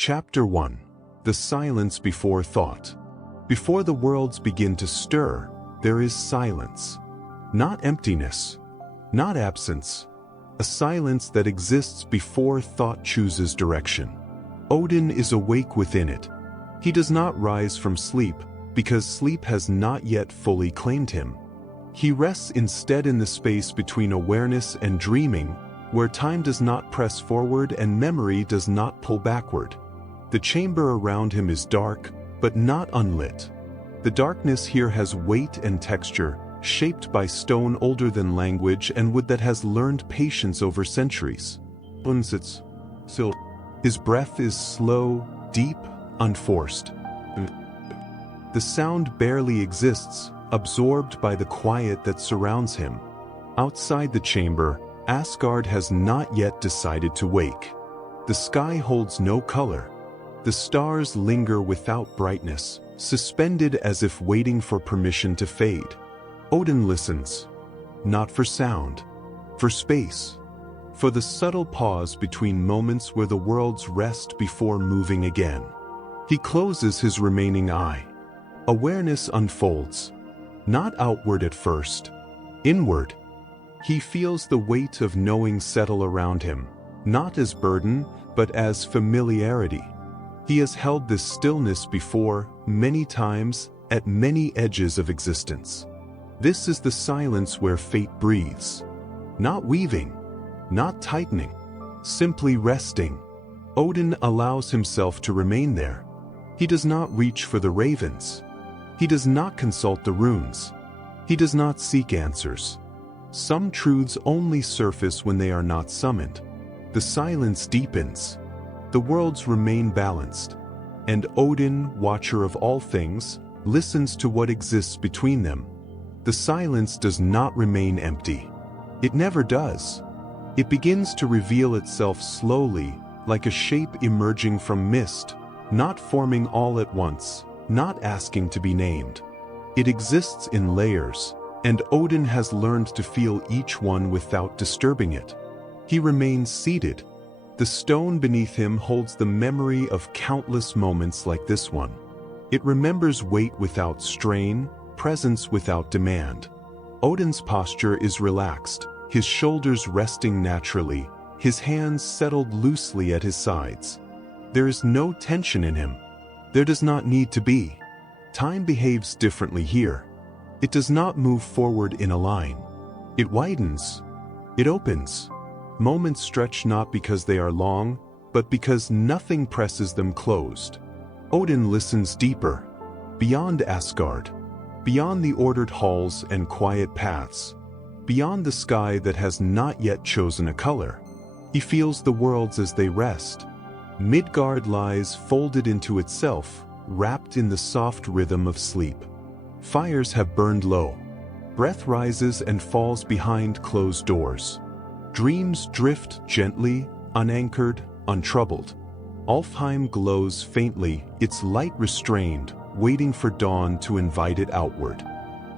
Chapter 1. The Silence Before Thought. Before the worlds begin to stir, there is silence. Not emptiness, not absence. A silence that exists before thought chooses direction. Odin is awake within it. He does not rise from sleep, because sleep has not yet fully claimed him. He rests instead in the space between awareness and dreaming, where time does not press forward and memory does not pull backward. The chamber around him is dark, but not unlit. The darkness here has weight and texture, shaped by stone older than language and wood that has learned patience over centuries. His breath is slow, deep, unforced. The sound barely exists, absorbed by the quiet that surrounds him. Outside the chamber, Asgard has not yet decided to wake. The sky holds no color. The stars linger without brightness, suspended as if waiting for permission to fade. Odin listens, not for sound, for space, for the subtle pause between moments where the worlds rest before moving again. He closes his remaining eye. Awareness unfolds, not outward at first, inward. He feels the weight of knowing settle around him, not as burden, but as familiarity. He has held this stillness before, many times, at many edges of existence. This is the silence where fate breathes. Not weaving, not tightening, simply resting. Odin allows himself to remain there. He does not reach for the ravens. He does not consult the runes. He does not seek answers. Some truths only surface when they are not summoned. The silence deepens. The worlds remain balanced, and Odin, watcher of all things, listens to what exists between them. The silence does not remain empty. It never does. It begins to reveal itself slowly, like a shape emerging from mist, not forming all at once, not asking to be named. It exists in layers, and Odin has learned to feel each one without disturbing it. He remains seated. The stone beneath him holds the memory of countless moments like this one. It remembers weight without strain, presence without demand. Odin's posture is relaxed, his shoulders resting naturally, his hands settled loosely at his sides. There is no tension in him. There does not need to be. Time behaves differently here. It does not move forward in a line. It widens. It opens. Moments stretch not because they are long, but because nothing presses them closed. Odin listens deeper, beyond Asgard, beyond the ordered halls and quiet paths, beyond the sky that has not yet chosen a color. He feels the worlds as they rest. Midgard lies folded into itself, wrapped in the soft rhythm of sleep. Fires have burned low. Breath rises and falls behind closed doors. Dreams drift gently, unanchored, untroubled. Alfheim glows faintly, its light restrained, waiting for dawn to invite it outward.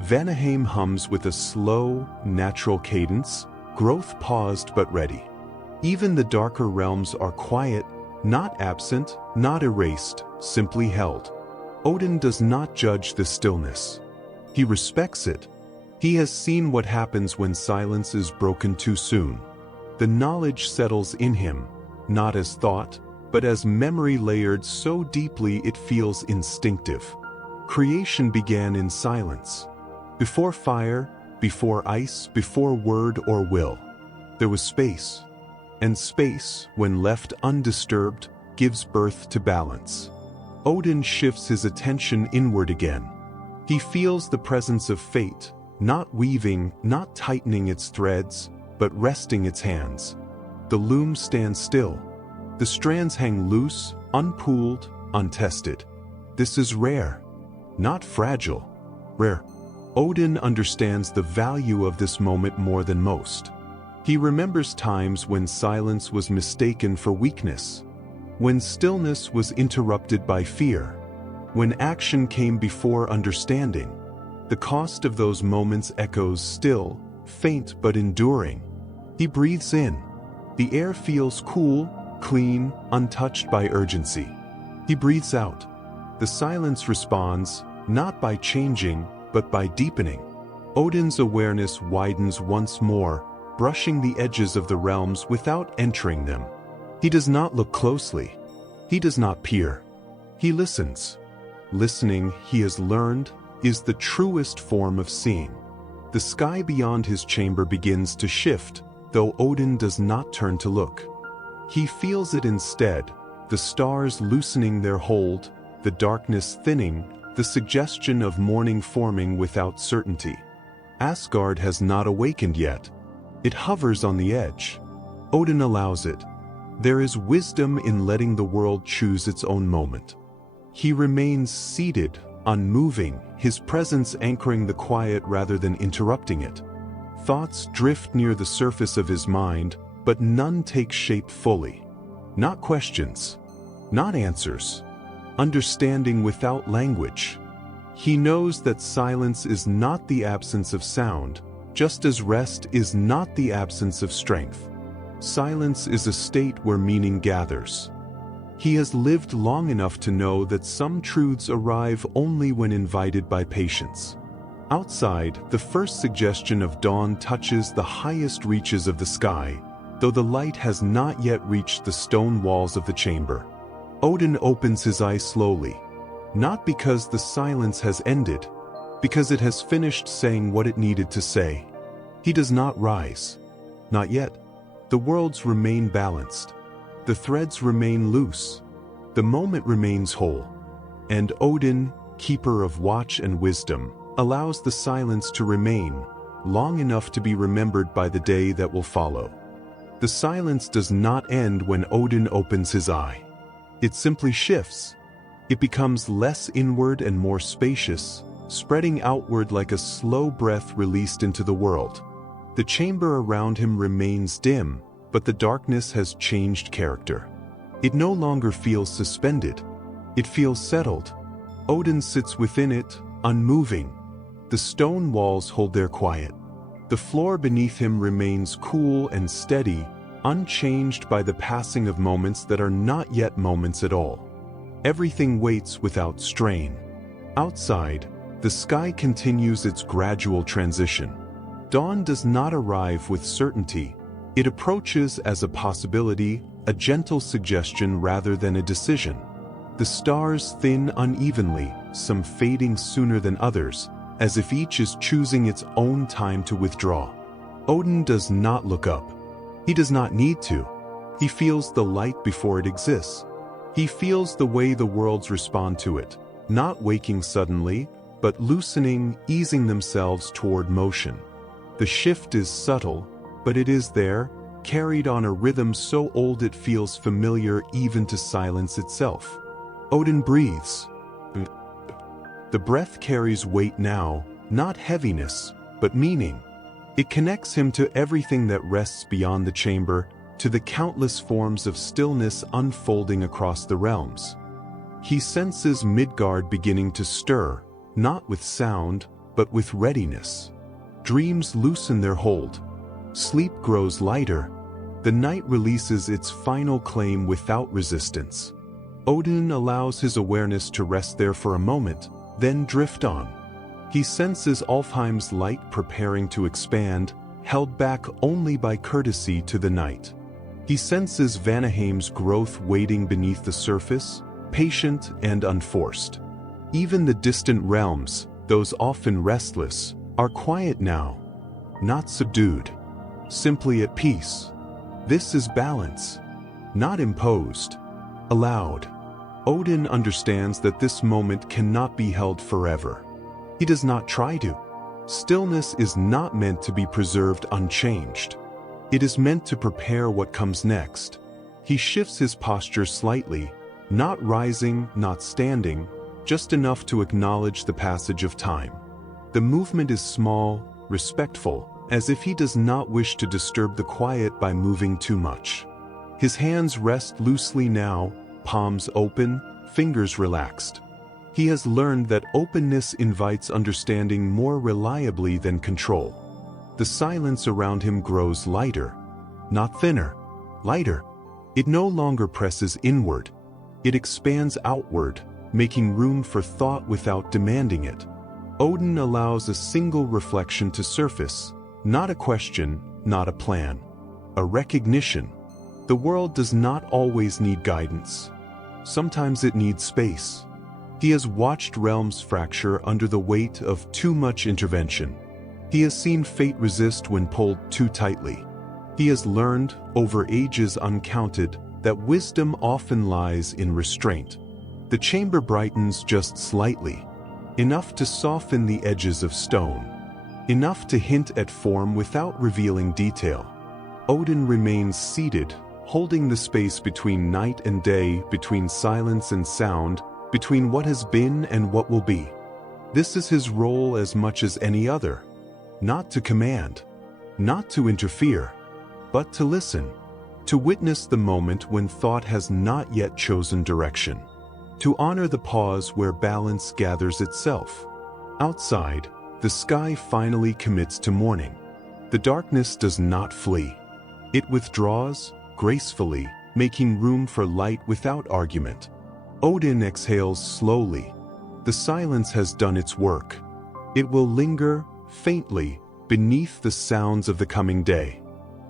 Vanaheim hums with a slow, natural cadence, growth paused but ready. Even the darker realms are quiet, not absent, not erased, simply held. Odin does not judge the stillness. He respects it. He has seen what happens when silence is broken too soon. The knowledge settles in him, not as thought, but as memory layered so deeply it feels instinctive. Creation began in silence. Before fire, before ice, before word or will. There was space. And space, when left undisturbed, gives birth to balance. Odin shifts his attention inward again. He feels the presence of fate, not weaving, not tightening its threads, but resting its hands. The loom stands still. The strands hang loose, unpooled, untested. This is rare, not fragile, rare. Odin understands the value of this moment more than most. He remembers times when silence was mistaken for weakness, when stillness was interrupted by fear, when action came before understanding. The cost of those moments echoes still, faint but enduring. He breathes in. The air feels cool, clean, untouched by urgency. He breathes out. The silence responds, not by changing, but by deepening. Odin's awareness widens once more, brushing the edges of the realms without entering them. He does not look closely. He does not peer. He listens. Listening, he has learned, is the truest form of seeing. The sky beyond his chamber begins to shift, though Odin does not turn to look. He feels it instead, the stars loosening their hold, the darkness thinning, the suggestion of morning forming without certainty. Asgard has not awakened yet. It hovers on the edge. Odin allows it. There is wisdom in letting the world choose its own moment. He remains seated, unmoving, his presence anchoring the quiet rather than interrupting it. Thoughts drift near the surface of his mind, but none take shape fully. Not questions, not answers. Understanding without language. He knows that silence is not the absence of sound, just as rest is not the absence of strength. Silence is a state where meaning gathers. He has lived long enough to know that some truths arrive only when invited by patience. Outside, the first suggestion of dawn touches the highest reaches of the sky, though the light has not yet reached the stone walls of the chamber. Odin opens his eyes slowly, not because the silence has ended, because it has finished saying what it needed to say. He does not rise. Not yet. The worlds remain balanced. The threads remain loose. The moment remains whole. And Odin, keeper of watch and wisdom, allows the silence to remain, long enough to be remembered by the day that will follow. The silence does not end when Odin opens his eye. It simply shifts. It becomes less inward and more spacious, spreading outward like a slow breath released into the world. The chamber around him remains dim, but the darkness has changed character. It no longer feels suspended. It feels settled. Odin sits within it, unmoving. The stone walls hold their quiet. The floor beneath him remains cool and steady, unchanged by the passing of moments that are not yet moments at all. Everything waits without strain. Outside, the sky continues its gradual transition. Dawn does not arrive with certainty. It approaches as a possibility, a gentle suggestion rather than a decision. The stars thin unevenly, some fading sooner than others, as if each is choosing its own time to withdraw. Odin does not look up. He does not need to. He feels the light before it exists. He feels the way the worlds respond to it, not waking suddenly, but loosening, easing themselves toward motion. The shift is subtle, but it is there, carried on a rhythm so old it feels familiar even to silence itself. Odin breathes. The breath carries weight now, not heaviness, but meaning. It connects him to everything that rests beyond the chamber, to the countless forms of stillness unfolding across the realms. He senses Midgard beginning to stir, not with sound, but with readiness. Dreams loosen their hold. Sleep grows lighter. The night releases its final claim without resistance. Odin allows his awareness to rest there for a moment, then drift on. He senses Alfheim's light preparing to expand, held back only by courtesy to the night. He senses Vanaheim's growth waiting beneath the surface, patient and unforced. Even the distant realms, those often restless, are quiet now, not subdued, simply at peace. This is balance, not imposed, allowed. Odin understands that this moment cannot be held forever. He does not try to. Stillness is not meant to be preserved unchanged. It is meant to prepare what comes next. He shifts his posture slightly, not rising, not standing, just enough to acknowledge the passage of time. The movement is small, respectful, as if he does not wish to disturb the quiet by moving too much. His hands rest loosely now, palms open, fingers relaxed. He has learned that openness invites understanding more reliably than control. The silence around him grows lighter, not thinner, lighter. It no longer presses inward. It expands outward, making room for thought without demanding it. Odin allows a single reflection to surface, not a question, not a plan. A recognition. The world does not always need guidance. Sometimes it needs space. He has watched realms fracture under the weight of too much intervention. He has seen fate resist when pulled too tightly. He has learned, over ages uncounted, that wisdom often lies in restraint. The chamber brightens just slightly, enough to soften the edges of stone, enough to hint at form without revealing detail. Odin remains seated, holding the space between night and day, between silence and sound, between what has been and what will be. This is his role as much as any other. Not to command, not to interfere, but to listen, to witness the moment when thought has not yet chosen direction, to honor the pause where balance gathers itself. Outside, the sky finally commits to morning. The darkness does not flee. It withdraws, gracefully, making room for light without argument. Odin exhales slowly. The silence has done its work. It will linger, faintly, beneath the sounds of the coming day.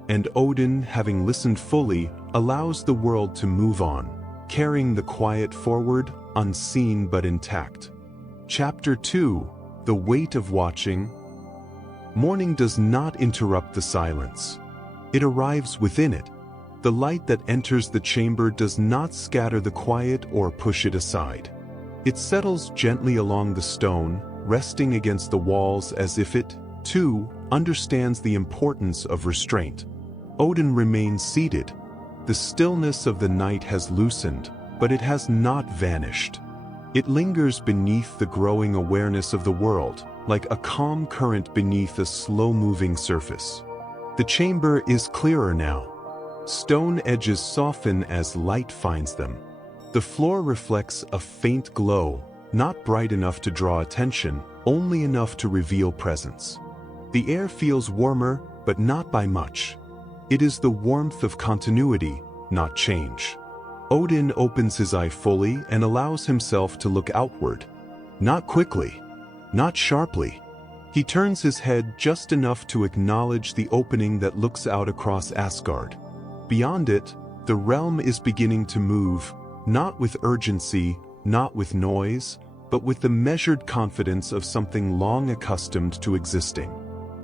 And Odin, having listened fully, allows the world to move on, carrying the quiet forward, unseen but intact. Chapter 2: The Weight of Watching. Morning does not interrupt the silence. It arrives within it. The light that enters the chamber does not scatter the quiet or push it aside. It settles gently along the stone, resting against the walls as if it, too, understands the importance of restraint. Odin remains seated. The stillness of the night has loosened, but it has not vanished. It lingers beneath the growing awareness of the world, like a calm current beneath a slow-moving surface. The chamber is clearer now. Stone edges soften as light finds them. The floor reflects a faint glow, not bright enough to draw attention, only enough to reveal presence. The air feels warmer, but not by much. It is the warmth of continuity, not change. Odin opens his eye fully and allows himself to look outward. Not quickly, not sharply. He turns his head just enough to acknowledge the opening that looks out across Asgard. Beyond it, the realm is beginning to move, not with urgency, not with noise, but with the measured confidence of something long accustomed to existing.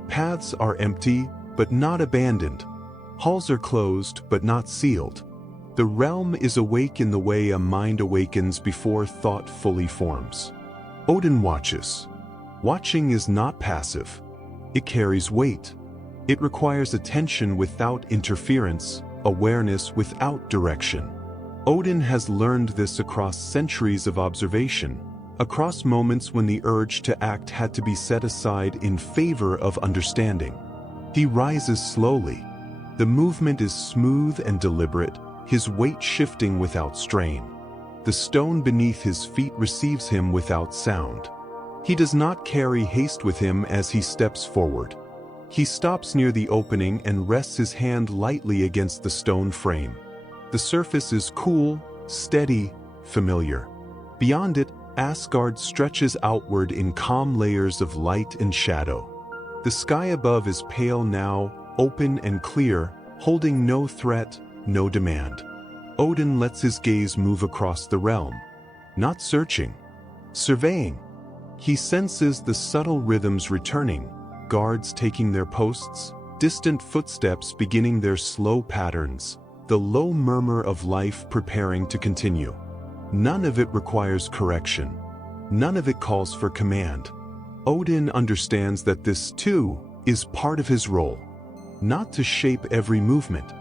Paths are empty, but not abandoned. Halls are closed, but not sealed. The realm is awake in the way a mind awakens before thought fully forms. Odin watches. Watching is not passive. It carries weight. It requires attention without interference, awareness without direction. Odin has learned this across centuries of observation, across moments when the urge to act had to be set aside in favor of understanding. He rises slowly. The movement is smooth and deliberate, his weight shifting without strain. The stone beneath his feet receives him without sound. He does not carry haste with him as he steps forward. He stops near the opening and rests his hand lightly against the stone frame. The surface is cool, steady, familiar. Beyond it, Asgard stretches outward in calm layers of light and shadow. The sky above is pale now, open and clear, holding no threat, no demand. Odin lets his gaze move across the realm, not searching, surveying. He senses the subtle rhythms returning, guards taking their posts, distant footsteps beginning their slow patterns, the low murmur of life preparing to continue. None of it requires correction. None of it calls for command. Odin understands that this, too, is part of his role. Not to shape every movement,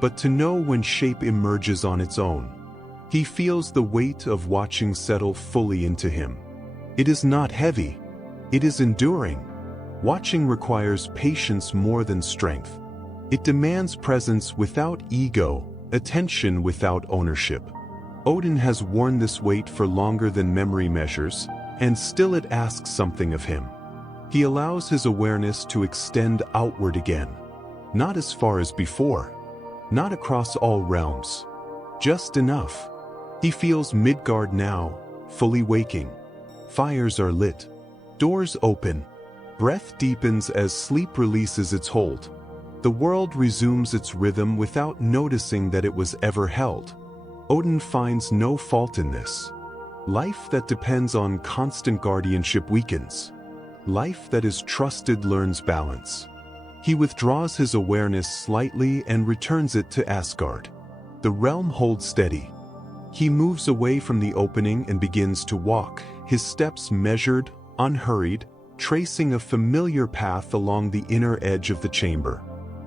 but to know when shape emerges on its own. He feels the weight of watching settle fully into him. It is not heavy. It is enduring. Watching requires patience more than strength. It demands presence without ego, attention without ownership. Odin has worn this weight for longer than memory measures, and still it asks something of him. He allows his awareness to extend outward again. Not as far as before, Not across all realms. Just enough. He feels Midgard now, fully waking. Fires are lit. Doors open. Breath deepens as sleep releases its hold. The world resumes its rhythm without noticing that it was ever held. Odin finds no fault in this. Life that depends on constant guardianship weakens. Life that is trusted learns balance. He withdraws his awareness slightly and returns it to Asgard. The realm holds steady. He moves away from the opening and begins to walk, his steps measured, unhurried, tracing a familiar path along the inner edge of the chamber.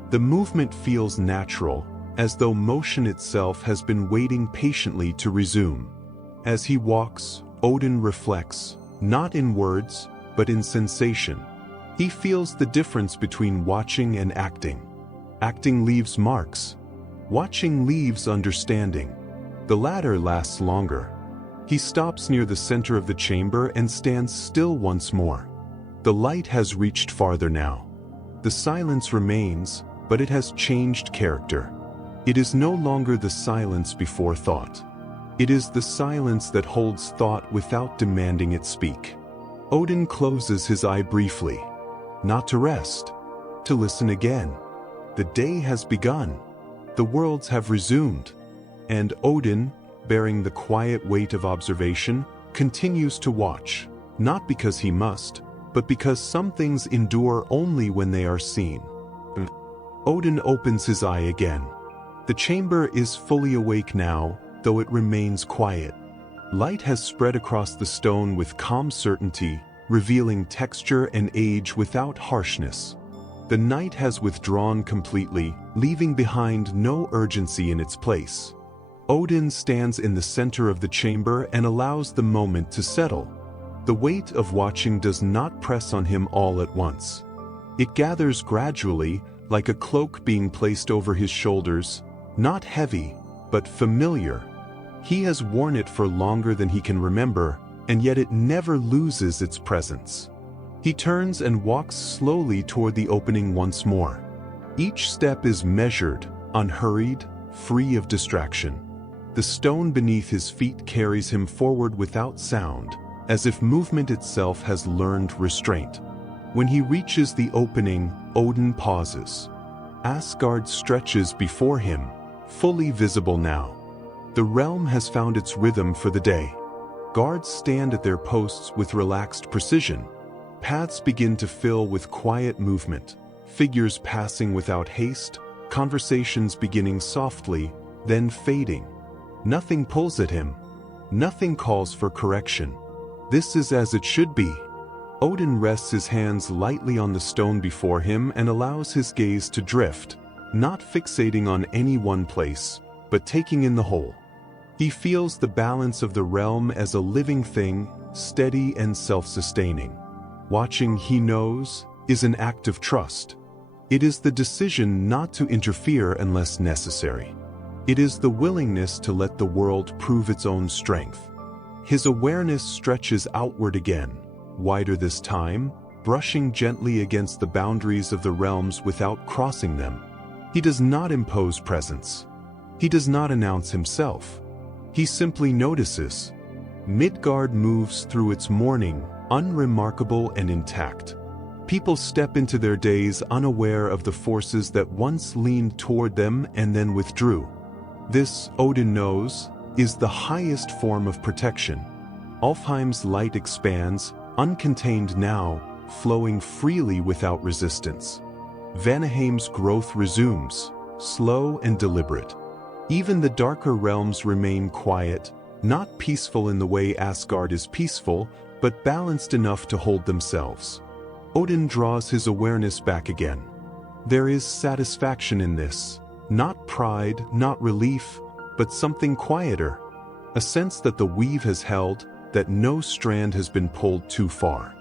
The movement feels natural, as though motion itself has been waiting patiently to resume. As he walks, Odin reflects, not in words, but in sensation. He feels the difference between watching and acting. Acting leaves marks. Watching leaves understanding. The latter lasts longer. He stops near the center of the chamber and stands still once more. The light has reached farther now. The silence remains, but it has changed character. It is no longer the silence before thought. It is the silence that holds thought without demanding it speak. Odin closes his eye briefly. Not to rest, to listen again. The day has begun. The worlds have resumed. And Odin, bearing the quiet weight of observation, continues to watch, not because he must, but because some things endure only when they are seen. Odin opens his eye again. The chamber is fully awake now, though it remains quiet. Light has spread across the stone with calm certainty, revealing texture and age without harshness. The night has withdrawn completely, leaving behind no urgency in its place. Odin stands in the center of the chamber and allows the moment to settle. The weight of watching does not press on him all at once. It gathers gradually, like a cloak being placed over his shoulders, not heavy, but familiar. He has worn it for longer than he can remember, and yet it never loses its presence. He turns and walks slowly toward the opening once more. Each step is measured, unhurried, free of distraction. The stone beneath his feet carries him forward without sound, as if movement itself has learned restraint. When he reaches the opening, Odin pauses. Asgard stretches before him, fully visible now. The realm has found its rhythm for the day. Guards stand at their posts with relaxed precision. Paths begin to fill with quiet movement, figures passing without haste, conversations beginning softly, then fading. Nothing pulls at him. Nothing calls for correction. This is as it should be. Odin rests his hands lightly on the stone before him and allows his gaze to drift, not fixating on any one place, but taking in the whole. He feels the balance of the realm as a living thing, steady and self-sustaining. Watching, he knows, is an act of trust. It is the decision not to interfere unless necessary. It is the willingness to let the world prove its own strength. His awareness stretches outward again, wider this time, brushing gently against the boundaries of the realms without crossing them. He does not impose presence. He does not announce himself. He simply notices. Midgard moves through its morning, unremarkable and intact. People step into their days unaware of the forces that once leaned toward them and then withdrew. This, Odin knows, is the highest form of protection. Alfheim's light expands, uncontained now, flowing freely without resistance. Vanaheim's growth resumes, slow and deliberate. Even the darker realms remain quiet, not peaceful in the way Asgard is peaceful, but balanced enough to hold themselves. Odin draws his awareness back again. There is satisfaction in this, not pride, not relief, but something quieter. A sense that the weave has held, that no strand has been pulled too far.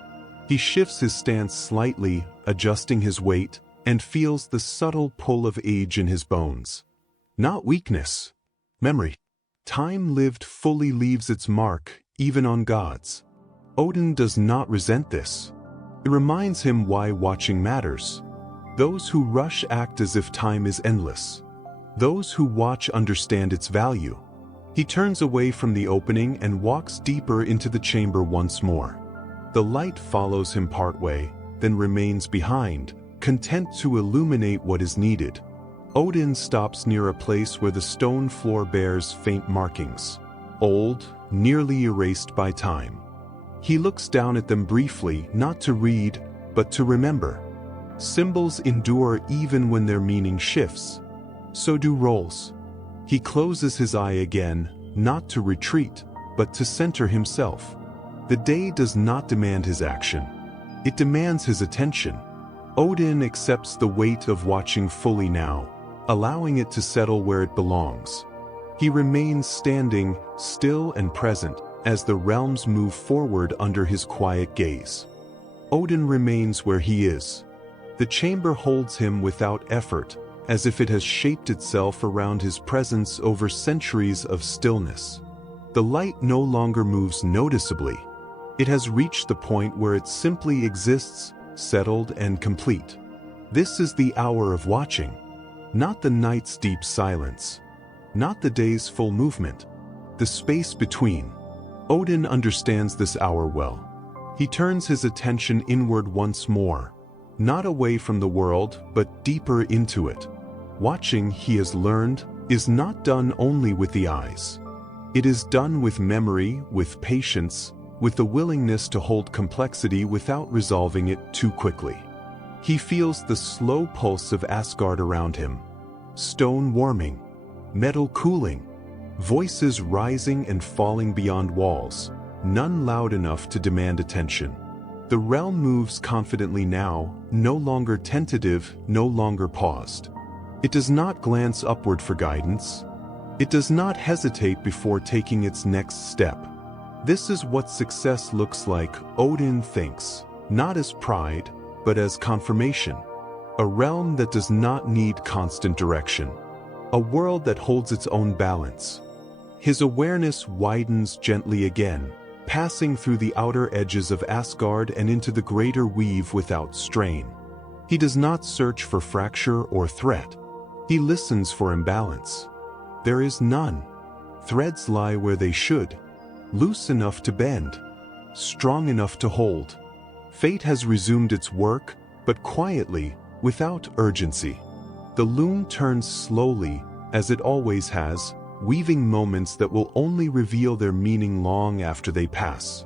He shifts his stance slightly, adjusting his weight, and feels the subtle pull of age in his bones. Not weakness. Memory. Time lived fully leaves its mark, even on gods. Odin does not resent this. It reminds him why watching matters. Those who rush act as if time is endless. Those who watch understand its value. He turns away from the opening and walks deeper into the chamber once more. The light follows him partway, then remains behind, content to illuminate what is needed. Odin stops near a place where the stone floor bears faint markings, old, nearly erased by time. He looks down at them briefly, not to read, but to remember. Symbols endure even when their meaning shifts. So do roles. He closes his eye again, not to retreat, but to center himself. The day does not demand his action. It demands his attention. Odin accepts the weight of watching fully now, allowing it to settle where it belongs. He remains standing, still and present, as the realms move forward under his quiet gaze. Odin remains where he is. The chamber holds him without effort, as if it has shaped itself around his presence over centuries of stillness. The light no longer moves noticeably. It has reached the point where it simply exists, settled and complete. This is the hour of watching, not the night's deep silence, not the day's full movement, the space between. Odin understands this hour well. He turns his attention inward once more, not away from the world, but deeper into it. Watching, he has learned, is not done only with the eyes. It is done with memory, with patience, with the willingness to hold complexity without resolving it too quickly. He feels the slow pulse of Asgard around him. Stone warming, metal cooling, voices rising and falling beyond walls, none loud enough to demand attention. The realm moves confidently now, no longer tentative, no longer paused. It does not glance upward for guidance. It does not hesitate before taking its next step. This is what success looks like, Odin thinks, not as pride, but as confirmation. A realm that does not need constant direction. A world that holds its own balance. His awareness widens gently again, passing through the outer edges of Asgard and into the greater weave without strain. He does not search for fracture or threat. He listens for imbalance. There is none. Threads lie where they should, loose enough to bend, strong enough to hold. Fate has resumed its work, but quietly, without urgency. The loom turns slowly, as it always has, weaving moments that will only reveal their meaning long after they pass.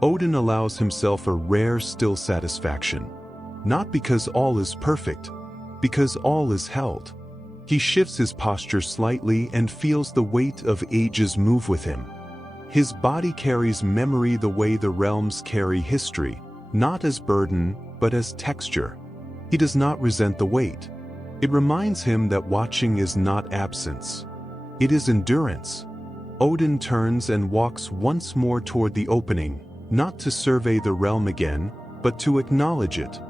Odin allows himself a rare still satisfaction. Not because all is perfect, because all is held. He shifts his posture slightly and feels the weight of ages move with him. His body carries memory the way the realms carry history, not as burden, but as texture. He does not resent the weight. It reminds him that watching is not absence. It is endurance. Odin turns and walks once more toward the opening, not to survey the realm again, but to acknowledge it.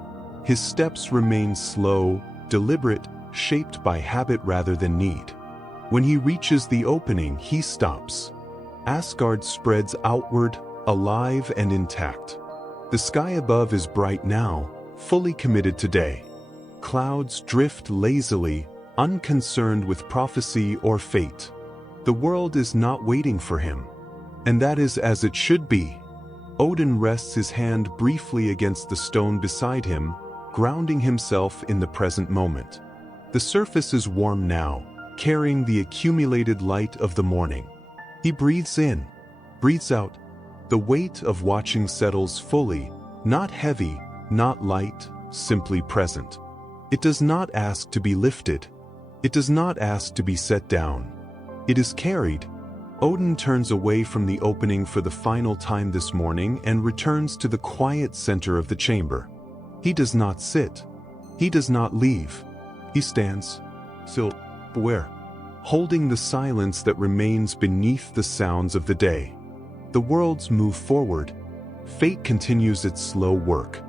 His steps remain slow, deliberate, shaped by habit rather than need. When he reaches the opening, he stops. Asgard spreads outward, alive and intact. The sky above is bright now, fully committed to day. Clouds drift lazily, unconcerned with prophecy or fate. The world is not waiting for him. And that is as it should be. Odin rests his hand briefly against the stone beside him, grounding himself in the present moment. The surface is warm now, carrying the accumulated light of the morning. He breathes in, breathes out. The weight of watching settles fully, not heavy, not light, simply present. It does not ask to be lifted. It does not ask to be set down. It is carried. Odin turns away from the opening for the final time this morning and returns to the quiet center of the chamber. He does not sit. He does not leave. He stands, still, aware, holding the silence that remains beneath the sounds of the day. The worlds move forward. Fate continues its slow work.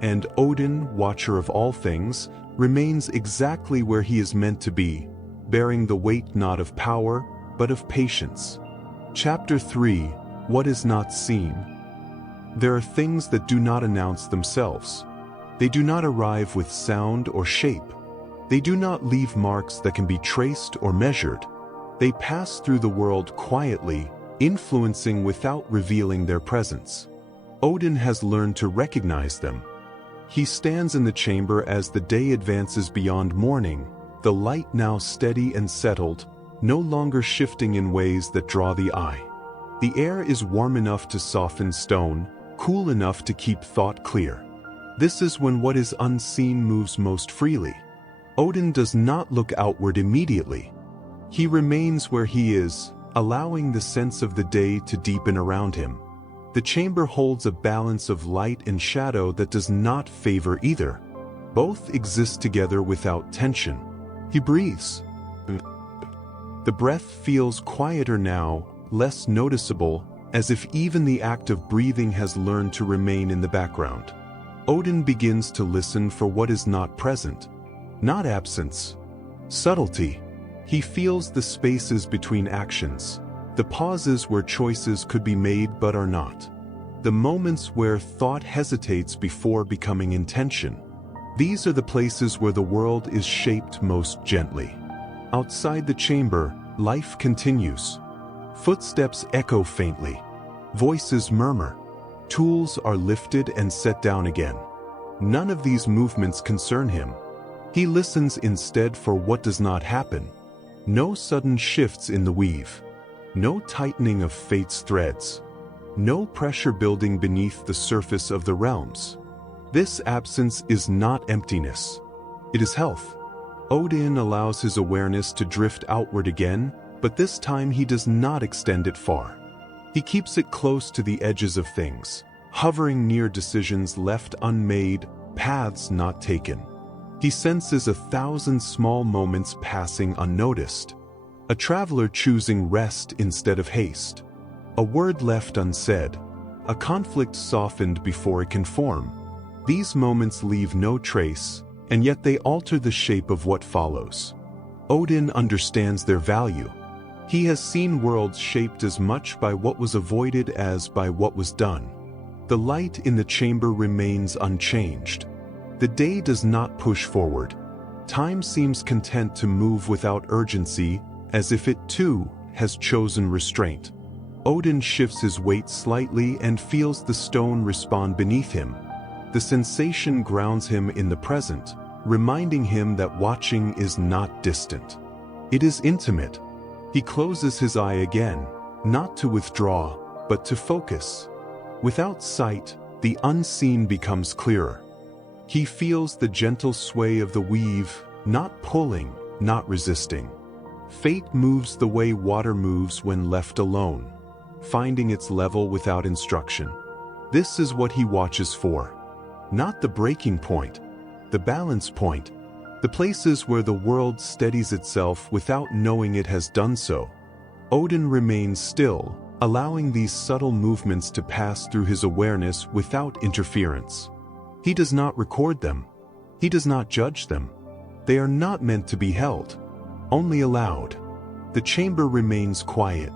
And Odin, watcher of all things, remains exactly where he is meant to be, bearing the weight not of power, but of patience. Chapter 3: What is not seen. There are things that do not announce themselves. They do not arrive with sound or shape. They do not leave marks that can be traced or measured. They pass through the world quietly, influencing without revealing their presence. Odin has learned to recognize them. He stands in the chamber as the day advances beyond morning, the light now steady and settled, no longer shifting in ways that draw the eye. The air is warm enough to soften stone, cool enough to keep thought clear. This is when what is unseen moves most freely. Odin does not look outward immediately. He remains where he is, allowing the sense of the day to deepen around him. The chamber holds a balance of light and shadow that does not favor either. Both exist together without tension. He breathes. The breath feels quieter now, less noticeable, as if even the act of breathing has learned to remain in the background. Odin begins to listen for what is not present. Not absence. Subtlety. He feels the spaces between actions, the pauses where choices could be made but are not, the moments where thought hesitates before becoming intention. These are the places where the world is shaped most gently. Outside the chamber, life continues. Footsteps echo faintly. Voices murmur. Tools are lifted and set down again. None of these movements concern him. He listens instead for what does not happen. No sudden shifts in the weave. No tightening of fate's threads. No pressure building beneath the surface of the realms. This absence is not emptiness. It is health. Odin allows his awareness to drift outward again, but this time he does not extend it far. He keeps it close to the edges of things, hovering near decisions left unmade, paths not taken. He senses 1,000 small moments passing unnoticed. A traveler choosing rest instead of haste. A word left unsaid. A conflict softened before it can form. These moments leave no trace, and yet they alter the shape of what follows. Odin understands their value. He has seen worlds shaped as much by what was avoided as by what was done. The light in the chamber remains unchanged. The day does not push forward. Time seems content to move without urgency, as if it too has chosen restraint. Odin shifts his weight slightly and feels the stone respond beneath him. The sensation grounds him in the present, reminding him that watching is not distant. It is intimate. He closes his eye again, not to withdraw, but to focus. Without sight, the unseen becomes clearer. He feels the gentle sway of the weave, not pulling, not resisting. Fate moves the way water moves when left alone, finding its level without instruction. This is what he watches for. Not the breaking point, the balance point, the places where the world steadies itself without knowing it has done so. Odin remains still, allowing these subtle movements to pass through his awareness without interference. He does not record them. He does not judge them. They are not meant to be held, only allowed. The chamber remains quiet.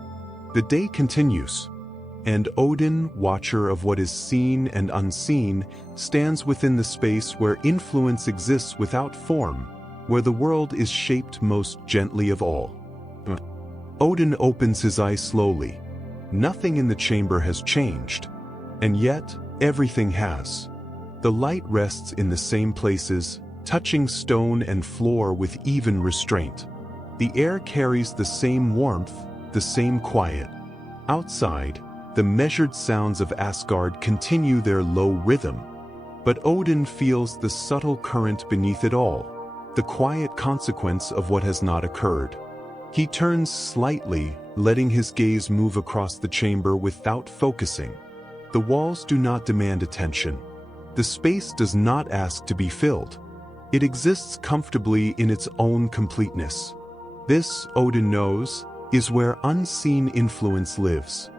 The day continues. And Odin, watcher of what is seen and unseen, stands within the space where influence exists without form, where the world is shaped most gently of all. Odin opens his eyes slowly. Nothing in the chamber has changed, and yet everything has. The light rests in the same places, touching stone and floor with even restraint. The air carries the same warmth, the same quiet. Outside, the measured sounds of Asgard continue their low rhythm. But Odin feels the subtle current beneath it all, the quiet consequence of what has not occurred. He turns slightly, letting his gaze move across the chamber without focusing. The walls do not demand attention. The space does not ask to be filled. It exists comfortably in its own completeness. This, Odin knows, is where unseen influence lives.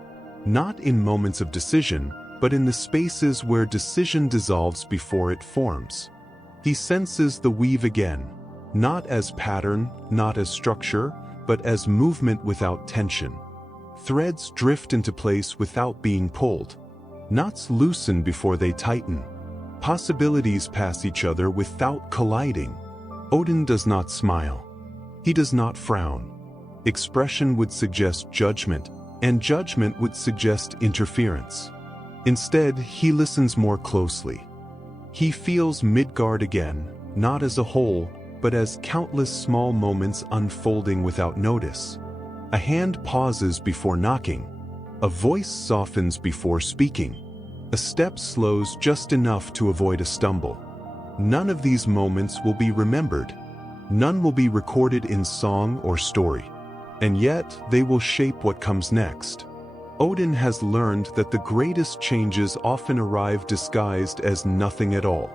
Not in moments of decision, but in the spaces where decision dissolves before it forms. He senses the weave again, not as pattern, not as structure, but as movement without tension. Threads drift into place without being pulled. Knots loosen before they tighten. Possibilities pass each other without colliding. Odin does not smile. He does not frown. Expression would suggest judgment, and judgment would suggest interference. Instead, he listens more closely. He feels Midgard again, not as a whole, but as countless small moments unfolding without notice. A hand pauses before knocking. A voice softens before speaking. A step slows just enough to avoid a stumble. None of these moments will be remembered. None will be recorded in song or story. And yet, they will shape what comes next. Odin has learned that the greatest changes often arrive disguised as nothing at all.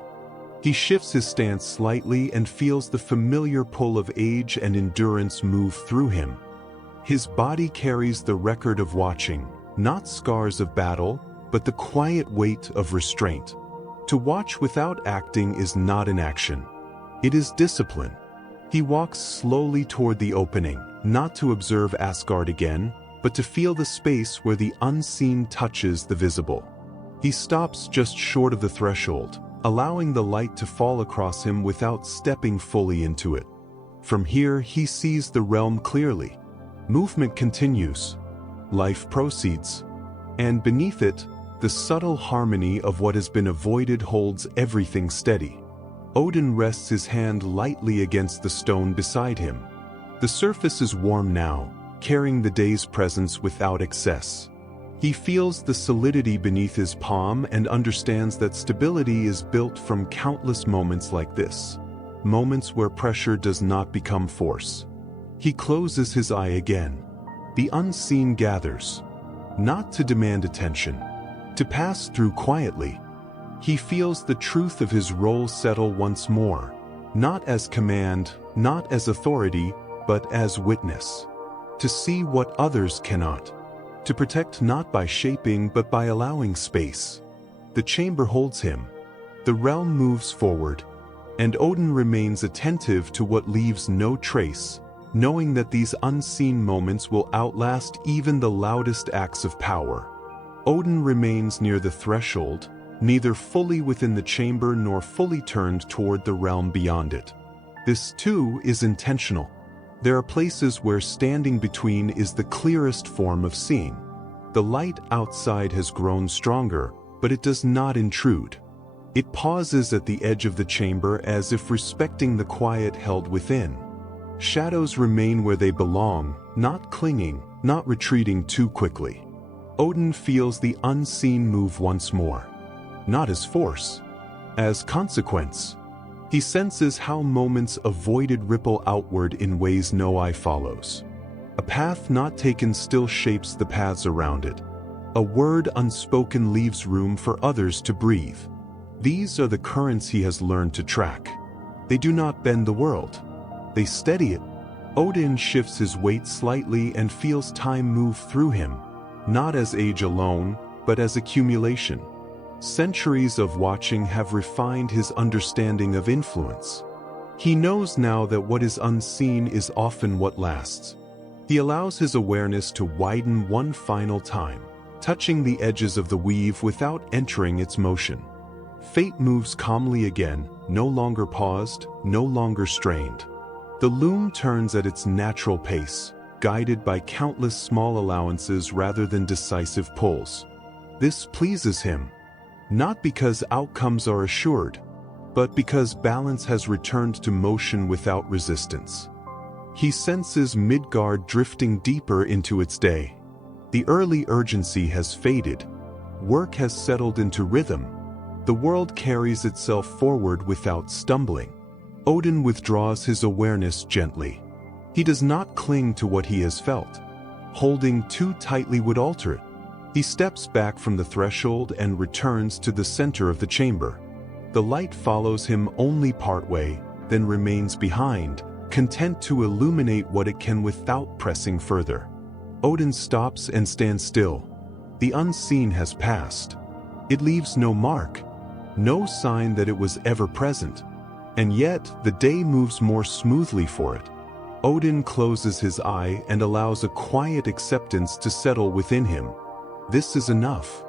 He shifts his stance slightly and feels the familiar pull of age and endurance move through him. His body carries the record of watching, not scars of battle, but the quiet weight of restraint. To watch without acting is not an action. It is discipline. He walks slowly toward the opening, not to observe Asgard again, but to feel the space where the unseen touches the visible. He stops just short of the threshold, allowing the light to fall across him without stepping fully into it. From here, he sees the realm clearly. Movement continues. Life proceeds. And beneath it, the subtle harmony of what has been avoided holds everything steady. Odin rests his hand lightly against the stone beside him. The surface is warm now, carrying the day's presence without excess. He feels the solidity beneath his palm and understands that stability is built from countless moments like this. Moments where pressure does not become force. He closes his eye again. The unseen gathers. Not to demand attention, to pass through quietly. He feels the truth of his role settle once more, not as command, not as authority, but as witness. To see what others cannot. To protect not by shaping but by allowing space. The chamber holds him. The realm moves forward. And Odin remains attentive to what leaves no trace, knowing that these unseen moments will outlast even the loudest acts of power. Odin remains near the threshold, neither fully within the chamber nor fully turned toward the realm beyond it. This too is intentional. There are places where standing between is the clearest form of seeing. The light outside has grown stronger, but it does not intrude. It pauses at the edge of the chamber as if respecting the quiet held within. Shadows remain where they belong, not clinging, not retreating too quickly. Odin feels the unseen move once more. Not as force, as consequence. He senses how moments avoided ripple outward in ways no eye follows. A path not taken still shapes the paths around it. A word unspoken leaves room for others to breathe. These are the currents he has learned to track. They do not bend the world. They steady it. Odin shifts his weight slightly and feels time move through him, not as age alone, but as accumulation. Centuries of watching have refined his understanding of influence. He knows now that what is unseen is often what lasts. He allows his awareness to widen one final time, touching the edges of the weave without entering its motion. Fate moves calmly again, no longer paused, no longer strained. The loom turns at its natural pace, guided by countless small allowances rather than decisive pulls. This pleases him. Not because outcomes are assured, but because balance has returned to motion without resistance. He senses Midgard drifting deeper into its day. The early urgency has faded. Work has settled into rhythm. The world carries itself forward without stumbling. Odin withdraws his awareness gently. He does not cling to what he has felt. Holding too tightly would alter it. He steps back from the threshold and returns to the center of the chamber. The light follows him only partway, then remains behind, content to illuminate what it can without pressing further. Odin stops and stands still. The unseen has passed. It leaves no mark, no sign that it was ever present. And yet, the day moves more smoothly for it. Odin closes his eye and allows a quiet acceptance to settle within him. This is enough.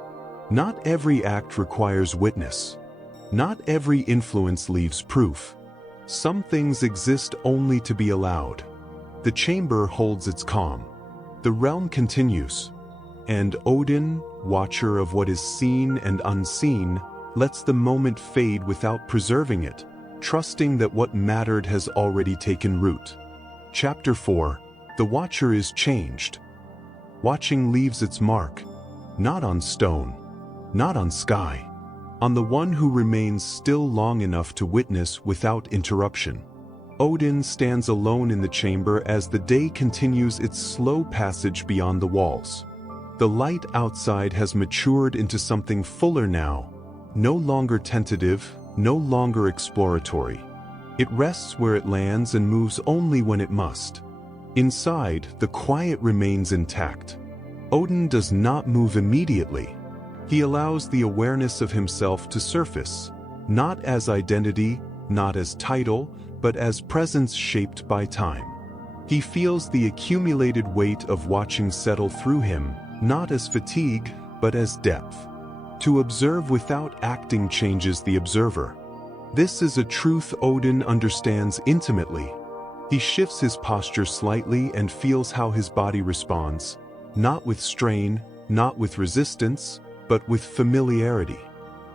Not every act requires witness. Not every influence leaves proof. Some things exist only to be allowed. The chamber holds its calm. The realm continues. And Odin, watcher of what is seen and unseen, lets the moment fade without preserving it, trusting that what mattered has already taken root. Chapter 4. The Watcher is changed. Watching leaves its mark, not on stone, not on sky, on the one who remains still long enough to witness without interruption. Odin stands alone in the chamber as the day continues its slow passage beyond the walls. The light outside has matured into something fuller now, no longer tentative, no longer exploratory. It rests where it lands and moves only when it must. Inside, the quiet remains intact. Odin does not move immediately. He allows the awareness of himself to surface, not as identity, not as title, but as presence shaped by time. He feels the accumulated weight of watching settle through him, not as fatigue, but as depth. To observe without acting changes the observer. This is a truth Odin understands intimately. He shifts his posture slightly and feels how his body responds, not with strain, not with resistance, but with familiarity.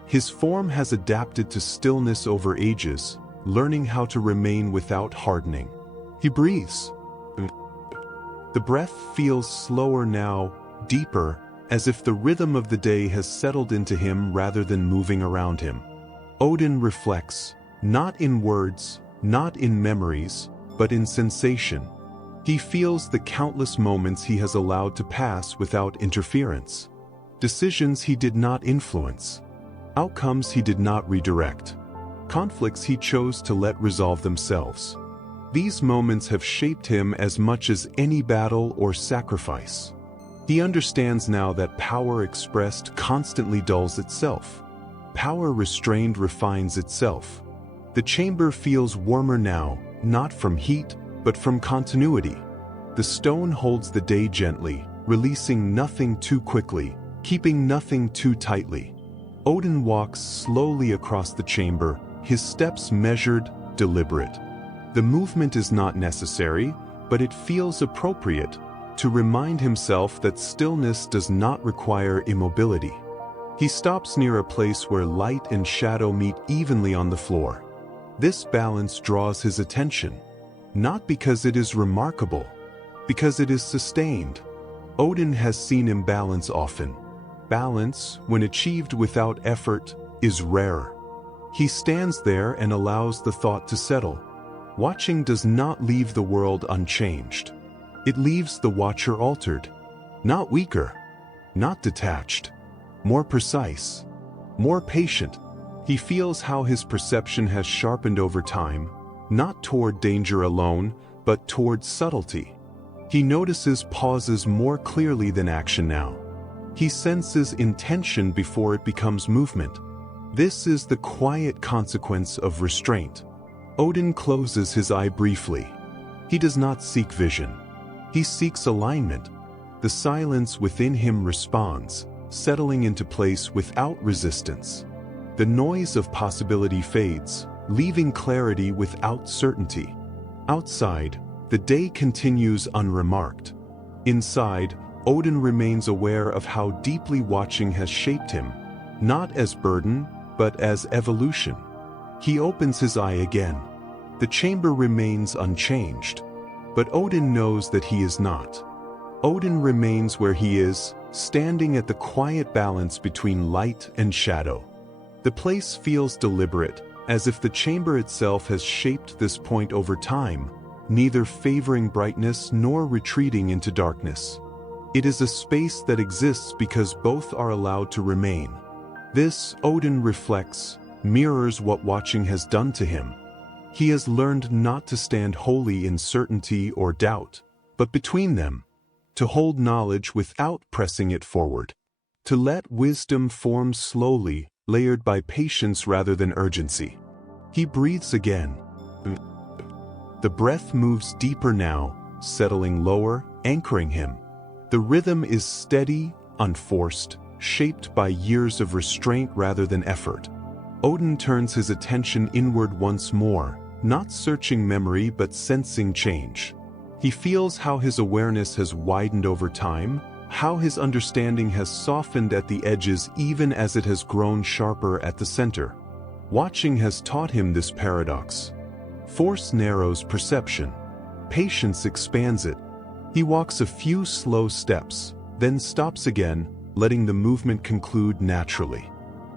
His form has adapted to stillness over ages, learning how to remain without hardening. He breathes. The breath feels slower now, deeper, as if the rhythm of the day has settled into him rather than moving around him. Odin reflects, not in words, not in memories, but in sensation. He feels the countless moments he has allowed to pass without interference. Decisions he did not influence. Outcomes he did not redirect. Conflicts he chose to let resolve themselves. These moments have shaped him as much as any battle or sacrifice. He understands now that power expressed constantly dulls itself. Power restrained refines itself. The chamber feels warmer now, not from heat, but from continuity. The stone holds the day gently, releasing nothing too quickly, keeping nothing too tightly. Odin walks slowly across the chamber, his steps measured, deliberate. The movement is not necessary, but it feels appropriate, to remind himself that stillness does not require immobility. He stops near a place where light and shadow meet evenly on the floor. This balance draws his attention, not because it is remarkable, because it is sustained. Odin has seen imbalance often. Balance, when achieved without effort, is rarer. He stands there and allows the thought to settle. Watching does not leave the world unchanged. It leaves the watcher altered, not weaker, not detached, more precise, more patient. He feels how his perception has sharpened over time, not toward danger alone, but toward subtlety. He notices pauses more clearly than action now. He senses intention before it becomes movement. This is the quiet consequence of restraint. Odin closes his eye briefly. He does not seek vision. He seeks alignment. The silence within him responds, settling into place without resistance. The noise of possibility fades, leaving clarity without certainty. Outside, the day continues unremarked. Inside, Odin remains aware of how deeply watching has shaped him, not as burden, but as evolution. He opens his eye again. The chamber remains unchanged, but Odin knows that he is not. Odin remains where he is, standing at the quiet balance between light and shadow. The place feels deliberate, as if the chamber itself has shaped this point over time, neither favoring brightness nor retreating into darkness. It is a space that exists because both are allowed to remain. This, Odin reflects, mirrors what watching has done to him. He has learned not to stand wholly in certainty or doubt, but between them, to hold knowledge without pressing it forward, to let wisdom form slowly, layered by patience rather than urgency. He breathes again. The breath moves deeper now, settling lower, anchoring him. The rhythm is steady, unforced, shaped by years of restraint rather than effort. Odin turns his attention inward once more, not searching memory but sensing change. He feels how his awareness has widened over time, how his understanding has softened at the edges even as it has grown sharper at the center. Watching has taught him this paradox. Force narrows perception. Patience expands it. He walks a few slow steps, then stops again, letting the movement conclude naturally.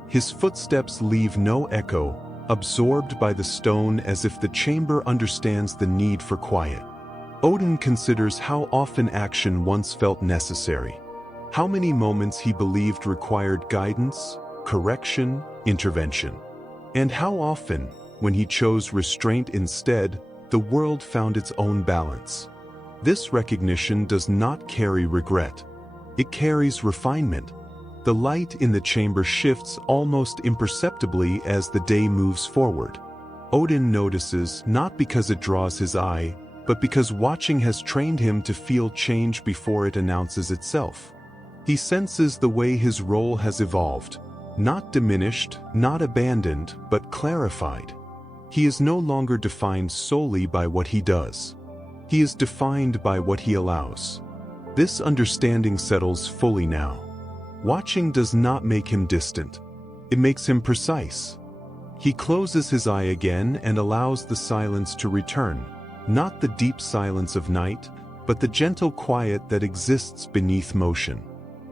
His footsteps leave no echo, absorbed by the stone as if the chamber understands the need for quiet. Odin considers how often action once felt necessary, how many moments he believed required guidance, correction, intervention, and how often, when he chose restraint instead, the world found its own balance. This recognition does not carry regret. It carries refinement. The light in the chamber shifts almost imperceptibly as the day moves forward. Odin notices not because it draws his eye, but because watching has trained him to feel change before it announces itself. He senses the way his role has evolved, not diminished, not abandoned, but clarified. He is no longer defined solely by what he does. He is defined by what he allows. This understanding settles fully now. Watching does not make him distant. It makes him precise. He closes his eye again and allows the silence to return, not the deep silence of night, but the gentle quiet that exists beneath motion.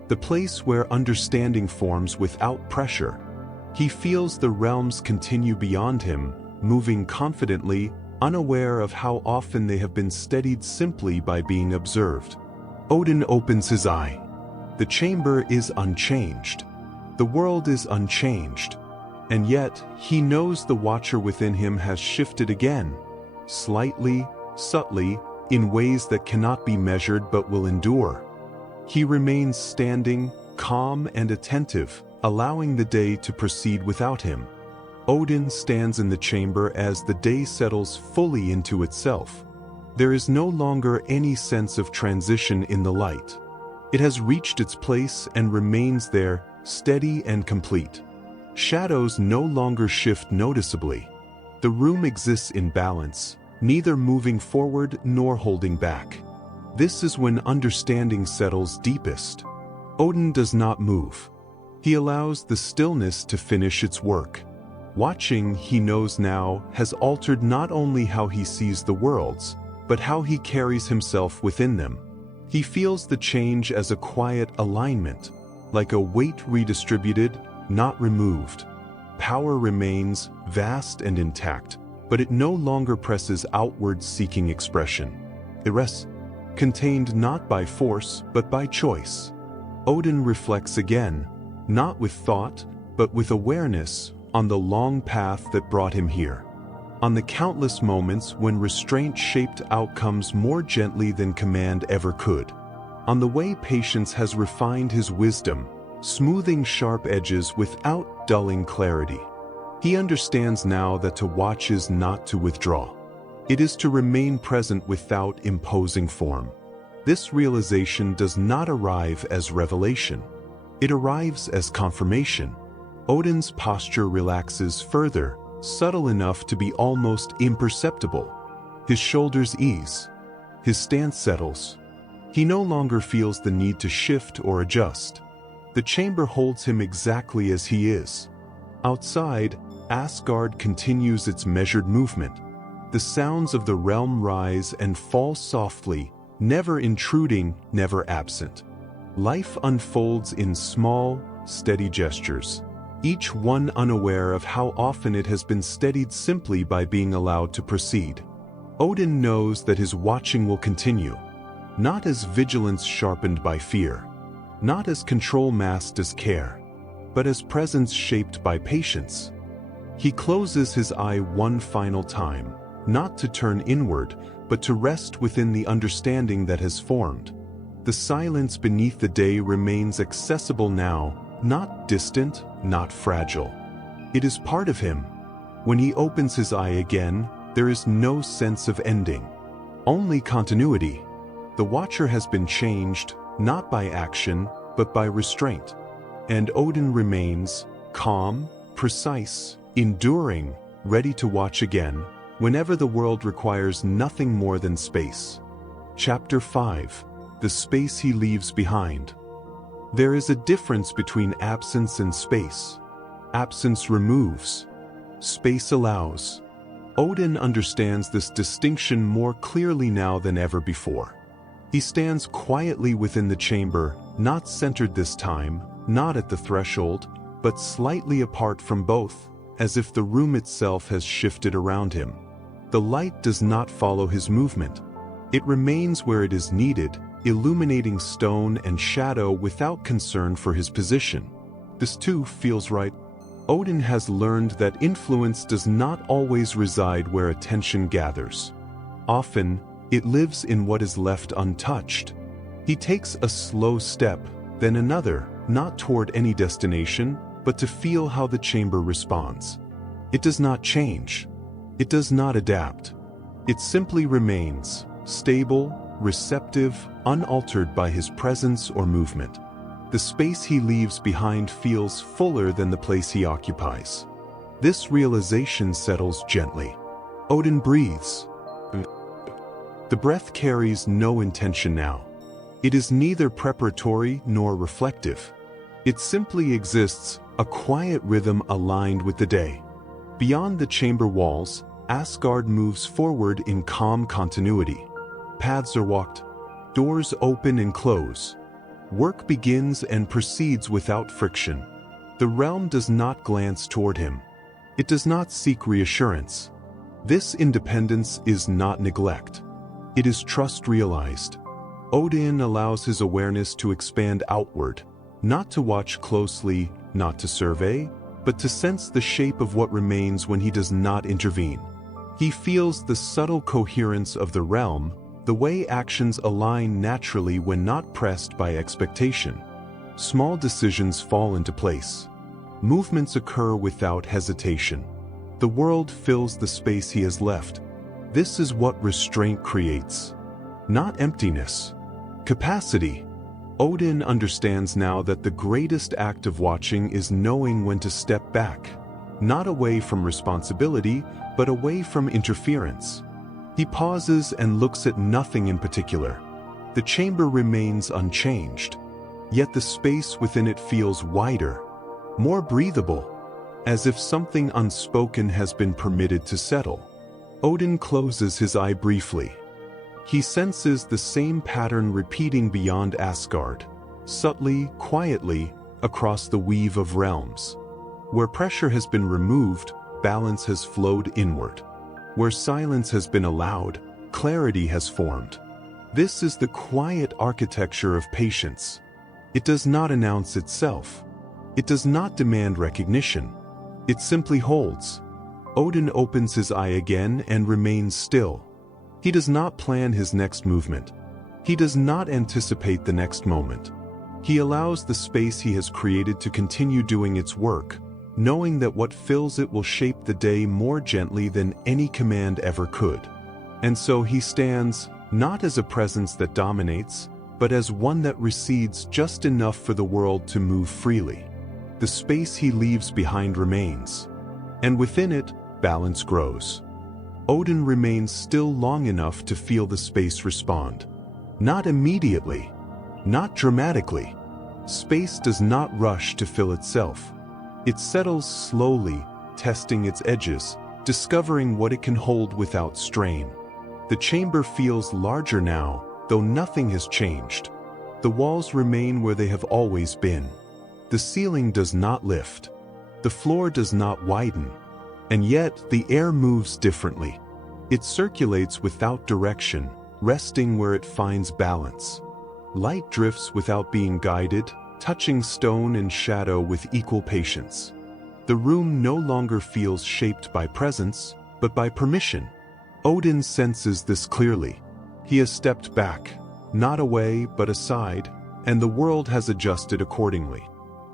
The place where understanding forms without pressure. He feels the realms continue beyond him, moving confidently, unaware of how often they have been steadied simply by being observed. Odin opens his eye. The chamber is unchanged. The world is unchanged. And yet, he knows the watcher within him has shifted again, slightly, subtly, in ways that cannot be measured but will endure. He remains standing, calm and attentive, allowing the day to proceed without him. Odin stands in the chamber as the day settles fully into itself. There is no longer any sense of transition in the light. It has reached its place and remains there, steady and complete. Shadows no longer shift noticeably. The room exists in balance, neither moving forward nor holding back. This is when understanding settles deepest. Odin does not move. He allows the stillness to finish its work. Watching, he knows now, has altered not only how he sees the worlds, but how he carries himself within them. He feels the change as a quiet alignment, like a weight redistributed, not removed. Power remains vast and intact, but it no longer presses outward seeking expression. It rests, contained not by force, but by choice. Odin reflects again, not with thought, but with awareness, on the long path that brought him here. On the countless moments when restraint shaped outcomes more gently than command ever could. On the way patience has refined his wisdom, smoothing sharp edges without dulling clarity. He understands now that to watch is not to withdraw. It is to remain present without imposing form. This realization does not arrive as revelation. It arrives as confirmation. Odin's posture relaxes further, subtle enough to be almost imperceptible. His shoulders ease. His stance settles. He no longer feels the need to shift or adjust. The chamber holds him exactly as he is. Outside, Asgard continues its measured movement. The sounds of the realm rise and fall softly, never intruding, never absent. Life unfolds in small, steady gestures, each one unaware of how often it has been steadied simply by being allowed to proceed. Odin knows that his watching will continue, not as vigilance sharpened by fear, not as control masked as care, but as presence shaped by patience. He closes his eye one final time, not to turn inward, but to rest within the understanding that has formed. The silence beneath the day remains accessible now, not distant, not fragile. It is part of him. When he opens his eye again, there is no sense of ending, only continuity. The watcher has been changed, not by action, but by restraint. And Odin remains calm, precise, enduring, ready to watch again, whenever the world requires nothing more than space. Chapter 5. The space he leaves behind. There is a difference between absence and space. Absence removes. Space allows. Odin understands this distinction more clearly now than ever before. He stands quietly within the chamber, not centered this time, not at the threshold, but slightly apart from both, as if the room itself has shifted around him. The light does not follow his movement. It remains where it is needed, illuminating stone and shadow without concern for his position. This too feels right. Odin has learned that influence does not always reside where attention gathers. Often, it lives in what is left untouched. He takes a slow step, then another, not toward any destination, but to feel how the chamber responds. It does not change. It does not adapt. It simply remains, stable, receptive, unaltered by his presence or movement. The space he leaves behind feels fuller than the place he occupies. This realization settles gently. Odin breathes. The breath carries no intention now. It is neither preparatory nor reflective. It simply exists, a quiet rhythm aligned with the day. Beyond the chamber walls, Asgard moves forward in calm continuity. Paths are walked. Doors open and close. Work begins and proceeds without friction. The realm does not glance toward him. It does not seek reassurance. This independence is not neglect. It is trust realized. Odin allows his awareness to expand outward, not to watch closely, not to survey, but to sense the shape of what remains when he does not intervene. He feels the subtle coherence of the realm, the way actions align naturally when not pressed by expectation. Small decisions fall into place. Movements occur without hesitation. The world fills the space he has left. This is what restraint creates. Not emptiness. Capacity. Odin understands now that the greatest act of watching is knowing when to step back. Not away from responsibility, but away from interference. He pauses and looks at nothing in particular. The chamber remains unchanged, yet the space within it feels wider, more breathable, as if something unspoken has been permitted to settle. Odin closes his eye briefly. He senses the same pattern repeating beyond Asgard, subtly, quietly, across the weave of realms. Where pressure has been removed, balance has flowed inward. Where silence has been allowed, clarity has formed. This is the quiet architecture of patience. It does not announce itself. It does not demand recognition. It simply holds. Odin opens his eye again and remains still. He does not plan his next movement. He does not anticipate the next moment. He allows the space he has created to continue doing its work, knowing that what fills it will shape the day more gently than any command ever could. And so he stands, not as a presence that dominates, but as one that recedes just enough for the world to move freely. The space he leaves behind remains, and within it, balance grows. Odin remains still long enough to feel the space respond. Not immediately, not dramatically. Space does not rush to fill itself. It settles slowly, testing its edges, discovering what it can hold without strain. The chamber feels larger now, though nothing has changed. The walls remain where they have always been. The ceiling does not lift. The floor does not widen. And yet, the air moves differently. It circulates without direction, resting where it finds balance. Light drifts without being guided, touching stone and shadow with equal patience. The room no longer feels shaped by presence, but by permission. Odin senses this clearly. He has stepped back, not away but aside, and the world has adjusted accordingly.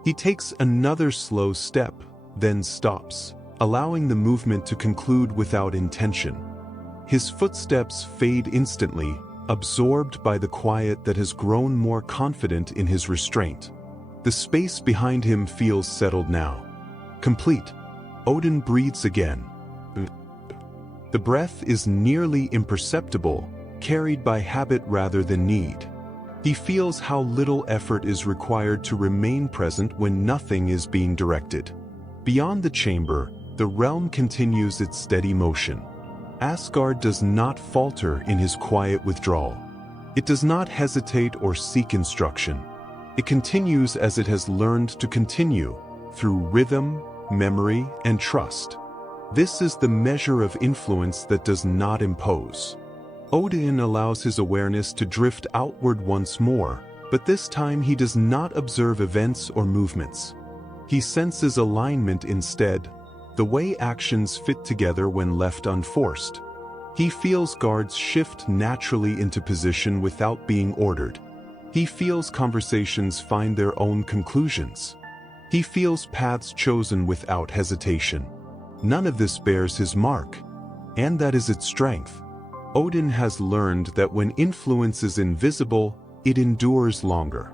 He takes another slow step, then stops, allowing the movement to conclude without intention. His footsteps fade instantly, absorbed by the quiet that has grown more confident in his restraint. The space behind him feels settled now. Complete. Odin breathes again. The breath is nearly imperceptible, carried by habit rather than need. He feels how little effort is required to remain present when nothing is being directed. Beyond the chamber, the realm continues its steady motion. Asgard does not falter in his quiet withdrawal. It does not hesitate or seek instruction. It continues as it has learned to continue, through rhythm, memory, and trust. This is the measure of influence that does not impose. Odin allows his awareness to drift outward once more, but this time he does not observe events or movements. He senses alignment instead, the way actions fit together when left unforced. He feels guards shift naturally into position without being ordered. He feels conversations find their own conclusions. He feels paths chosen without hesitation. None of this bears his mark, and that is its strength. Odin has learned that when influence is invisible, it endures longer.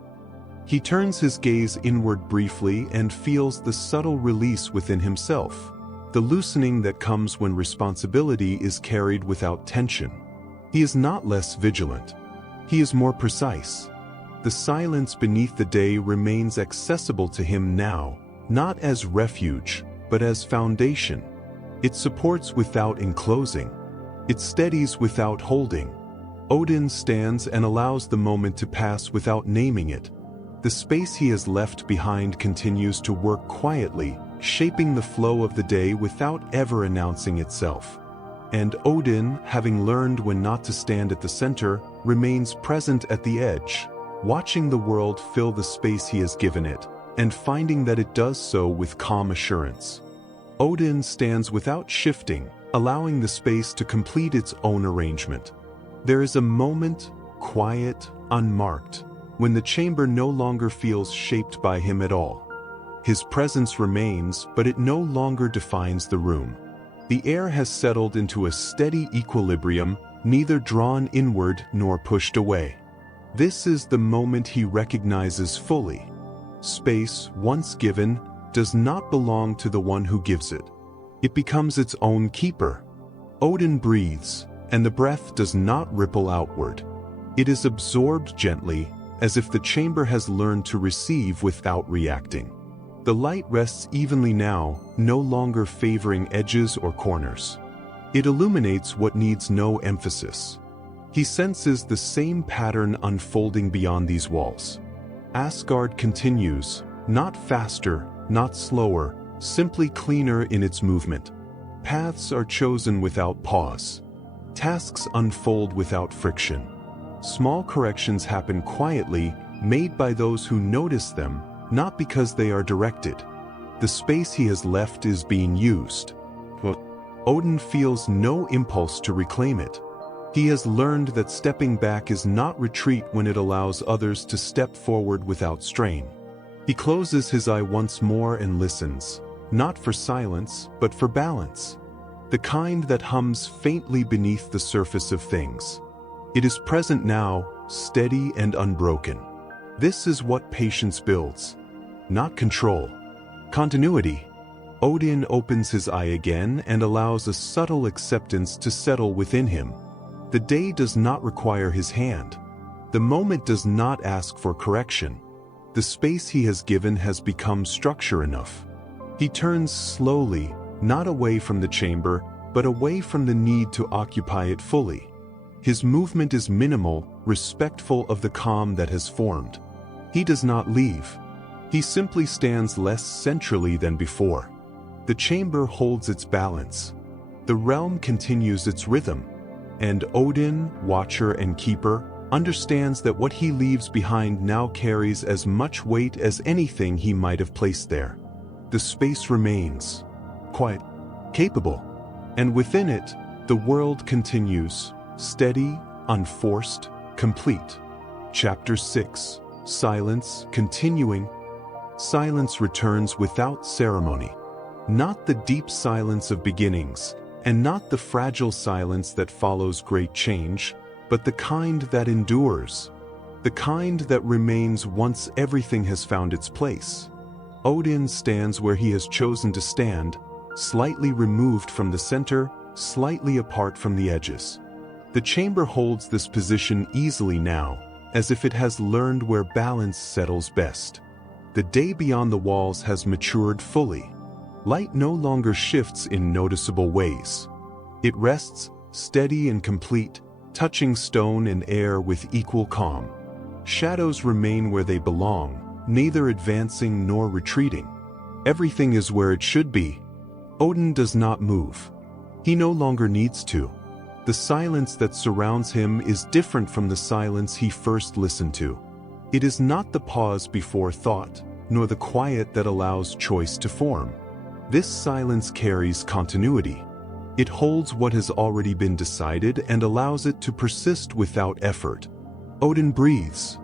He turns his gaze inward briefly and feels the subtle release within himself, the loosening that comes when responsibility is carried without tension. He is not less vigilant. He is more precise. The silence beneath the day remains accessible to him now, not as refuge, but as foundation. It supports without enclosing. It steadies without holding. Odin stands and allows the moment to pass without naming it. The space he has left behind continues to work quietly, shaping the flow of the day without ever announcing itself. And Odin, having learned when not to stand at the center, remains present at the edge, watching the world fill the space he has given it, and finding that it does so with calm assurance. Odin stands without shifting, allowing the space to complete its own arrangement. There is a moment, quiet, unmarked, when the chamber no longer feels shaped by him at all. His presence remains, but it no longer defines the room. The air has settled into a steady equilibrium, neither drawn inward nor pushed away. This is the moment he recognizes fully. Space, once given, does not belong to the one who gives it. It becomes its own keeper. Odin breathes, and the breath does not ripple outward. It is absorbed gently, as if the chamber has learned to receive without reacting. The light rests evenly now, no longer favoring edges or corners. It illuminates what needs no emphasis. He senses the same pattern unfolding beyond these walls. Asgard continues, not faster, not slower, simply cleaner in its movement. Paths are chosen without pause. Tasks unfold without friction. Small corrections happen quietly, made by those who notice them, not because they are directed. The space he has left is being used. Odin feels no impulse to reclaim it. He has learned that stepping back is not retreat when it allows others to step forward without strain. He closes his eye once more and listens, not for silence, but for balance. The kind that hums faintly beneath the surface of things. It is present now, steady and unbroken. This is what patience builds, not control. Continuity. Odin opens his eye again and allows a subtle acceptance to settle within him. The day does not require his hand. The moment does not ask for correction. The space he has given has become structure enough. He turns slowly, not away from the chamber, but away from the need to occupy it fully. His movement is minimal, respectful of the calm that has formed. He does not leave. He simply stands less centrally than before. The chamber holds its balance. The realm continues its rhythm. And Odin, watcher and keeper, understands that what he leaves behind now carries as much weight as anything he might have placed there. The space remains quiet, capable, and within it, the world continues, steady, unforced, complete. Chapter 6. Silence, continuing. Silence returns without ceremony. Not the deep silence of beginnings, and not the fragile silence that follows great change, but the kind that endures, the kind that remains once everything has found its place. Odin stands where he has chosen to stand, slightly removed from the center, slightly apart from the edges. The chamber holds this position easily now, as if it has learned where balance settles best. The day beyond the walls has matured fully. Light no longer shifts in noticeable ways. It rests, steady and complete, touching stone and air with equal calm. Shadows remain where they belong, neither advancing nor retreating. Everything is where it should be. Odin does not move. He no longer needs to. The silence that surrounds him is different from the silence he first listened to. It is not the pause before thought, nor the quiet that allows choice to form. This silence carries continuity. It holds what has already been decided and allows it to persist without effort. Odin breathes.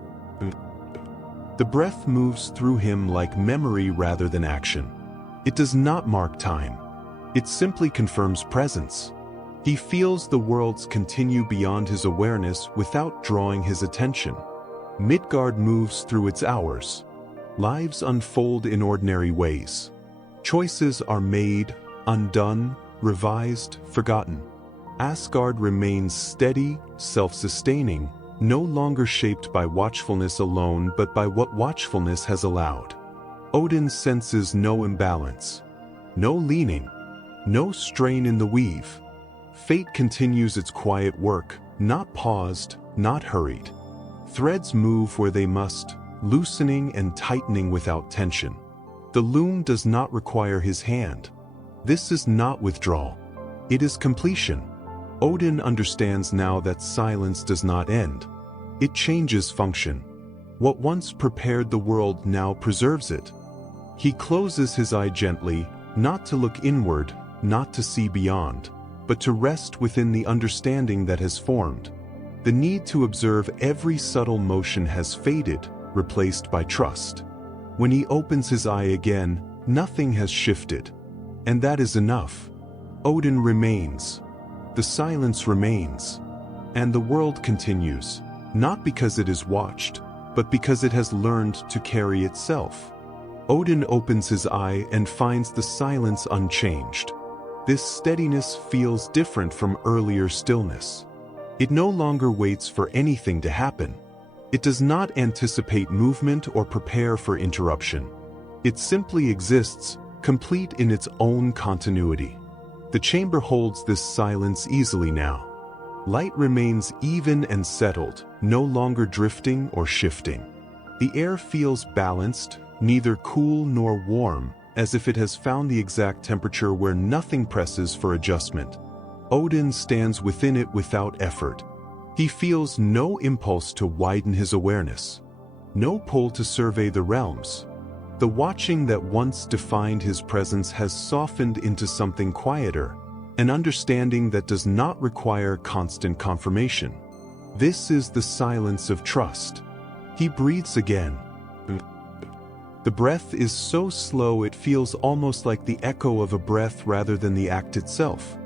The breath moves through him like memory rather than action. It does not mark time. It simply confirms presence. He feels the worlds continue beyond his awareness without drawing his attention. Midgard moves through its hours. Lives unfold in ordinary ways. Choices are made, undone, revised, forgotten. Asgard remains steady, self-sustaining, no longer shaped by watchfulness alone but by what watchfulness has allowed. Odin senses no imbalance, no leaning, no strain in the weave. Fate continues its quiet work, not paused, not hurried. Threads move where they must, loosening and tightening without tension. The loom does not require his hand. This is not withdrawal. It is completion. Odin understands now that silence does not end. It changes function. What once prepared the world now preserves it. He closes his eye gently, not to look inward, not to see beyond, but to rest within the understanding that has formed. The need to observe every subtle motion has faded, replaced by trust. When he opens his eye again, nothing has shifted. And that is enough. Odin remains. The silence remains. And the world continues, not because it is watched, but because it has learned to carry itself. Odin opens his eye and finds the silence unchanged. This steadiness feels different from earlier stillness. It no longer waits for anything to happen. It does not anticipate movement or prepare for interruption. It simply exists, complete in its own continuity. The chamber holds this silence easily now. Light remains even and settled, no longer drifting or shifting. The air feels balanced, neither cool nor warm, as if it has found the exact temperature where nothing presses for adjustment. Odin stands within it without effort. He feels no impulse to widen his awareness, no pull to survey the realms. The watching that once defined his presence has softened into something quieter, an understanding that does not require constant confirmation. This is the silence of trust. He breathes again. The breath is so slow it feels almost like the echo of a breath rather than the act itself.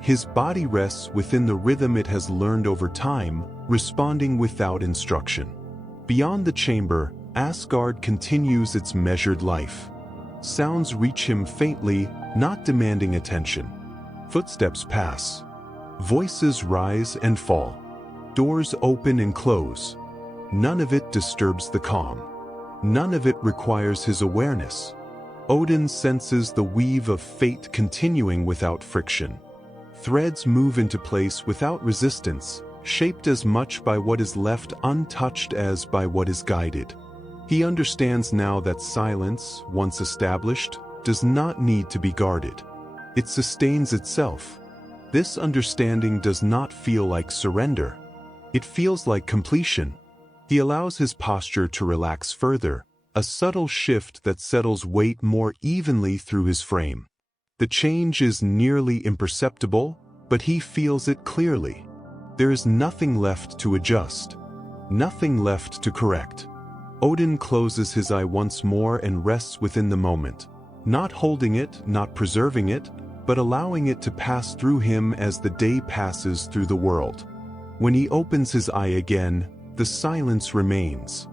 His body rests within the rhythm it has learned over time, responding without instruction. Beyond the chamber, Asgard continues its measured life. Sounds reach him faintly, not demanding attention. Footsteps pass. Voices rise and fall. Doors open and close. None of it disturbs the calm. None of it requires his awareness. Odin senses the weave of fate continuing without friction. Threads move into place without resistance, shaped as much by what is left untouched as by what is guided. He understands now that silence, once established, does not need to be guarded. It sustains itself. This understanding does not feel like surrender. It feels like completion. He allows his posture to relax further, a subtle shift that settles weight more evenly through his frame. The change is nearly imperceptible, but he feels it clearly. There is nothing left to adjust, nothing left to correct. Odin closes his eye once more and rests within the moment, not holding it, not preserving it, but allowing it to pass through him as the day passes through the world. When he opens his eye again, the silence remains.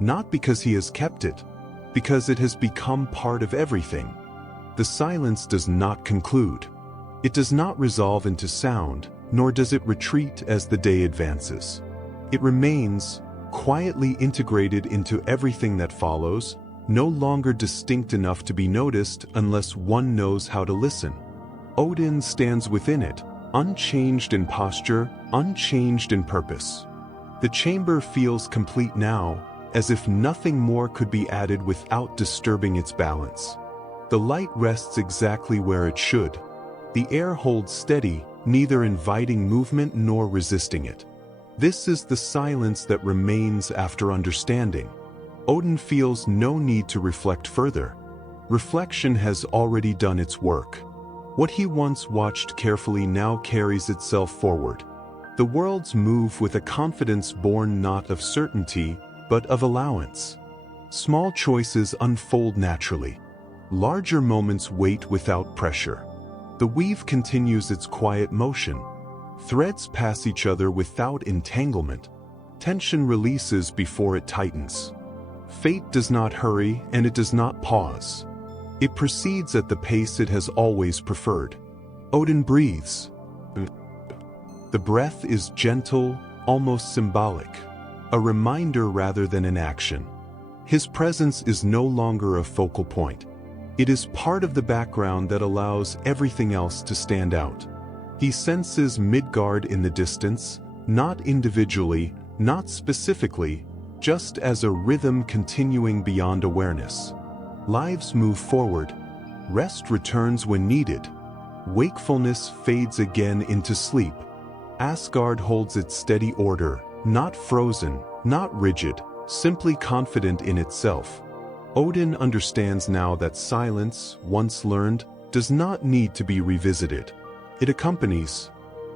Not because he has kept it, because it has become part of everything. The silence does not conclude. It does not resolve into sound, nor does it retreat as the day advances. It remains, quietly integrated into everything that follows, no longer distinct enough to be noticed unless one knows how to listen. Odin stands within it, unchanged in posture, unchanged in purpose. The chamber feels complete now, as if nothing more could be added without disturbing its balance. The light rests exactly where it should. The air holds steady, neither inviting movement nor resisting it. This is the silence that remains after understanding. Odin feels no need to reflect further. Reflection has already done its work. What he once watched carefully now carries itself forward. The worlds move with a confidence born not of certainty, but of allowance. Small choices unfold naturally. Larger moments wait without pressure. The weave continues its quiet motion. Threads pass each other without entanglement. Tension releases before it tightens. Fate does not hurry and it does not pause. It proceeds at the pace it has always preferred. Odin breathes. The breath is gentle, almost symbolic, a reminder rather than an action. His presence is no longer a focal point. It is part of the background that allows everything else to stand out. He senses Midgard in the distance, not individually, not specifically, just as a rhythm continuing beyond awareness. Lives move forward. Rest returns when needed. Wakefulness fades again into sleep. Asgard holds its steady order, not frozen, not rigid, simply confident in itself. Odin understands now that silence, once learned, does not need to be revisited. It accompanies.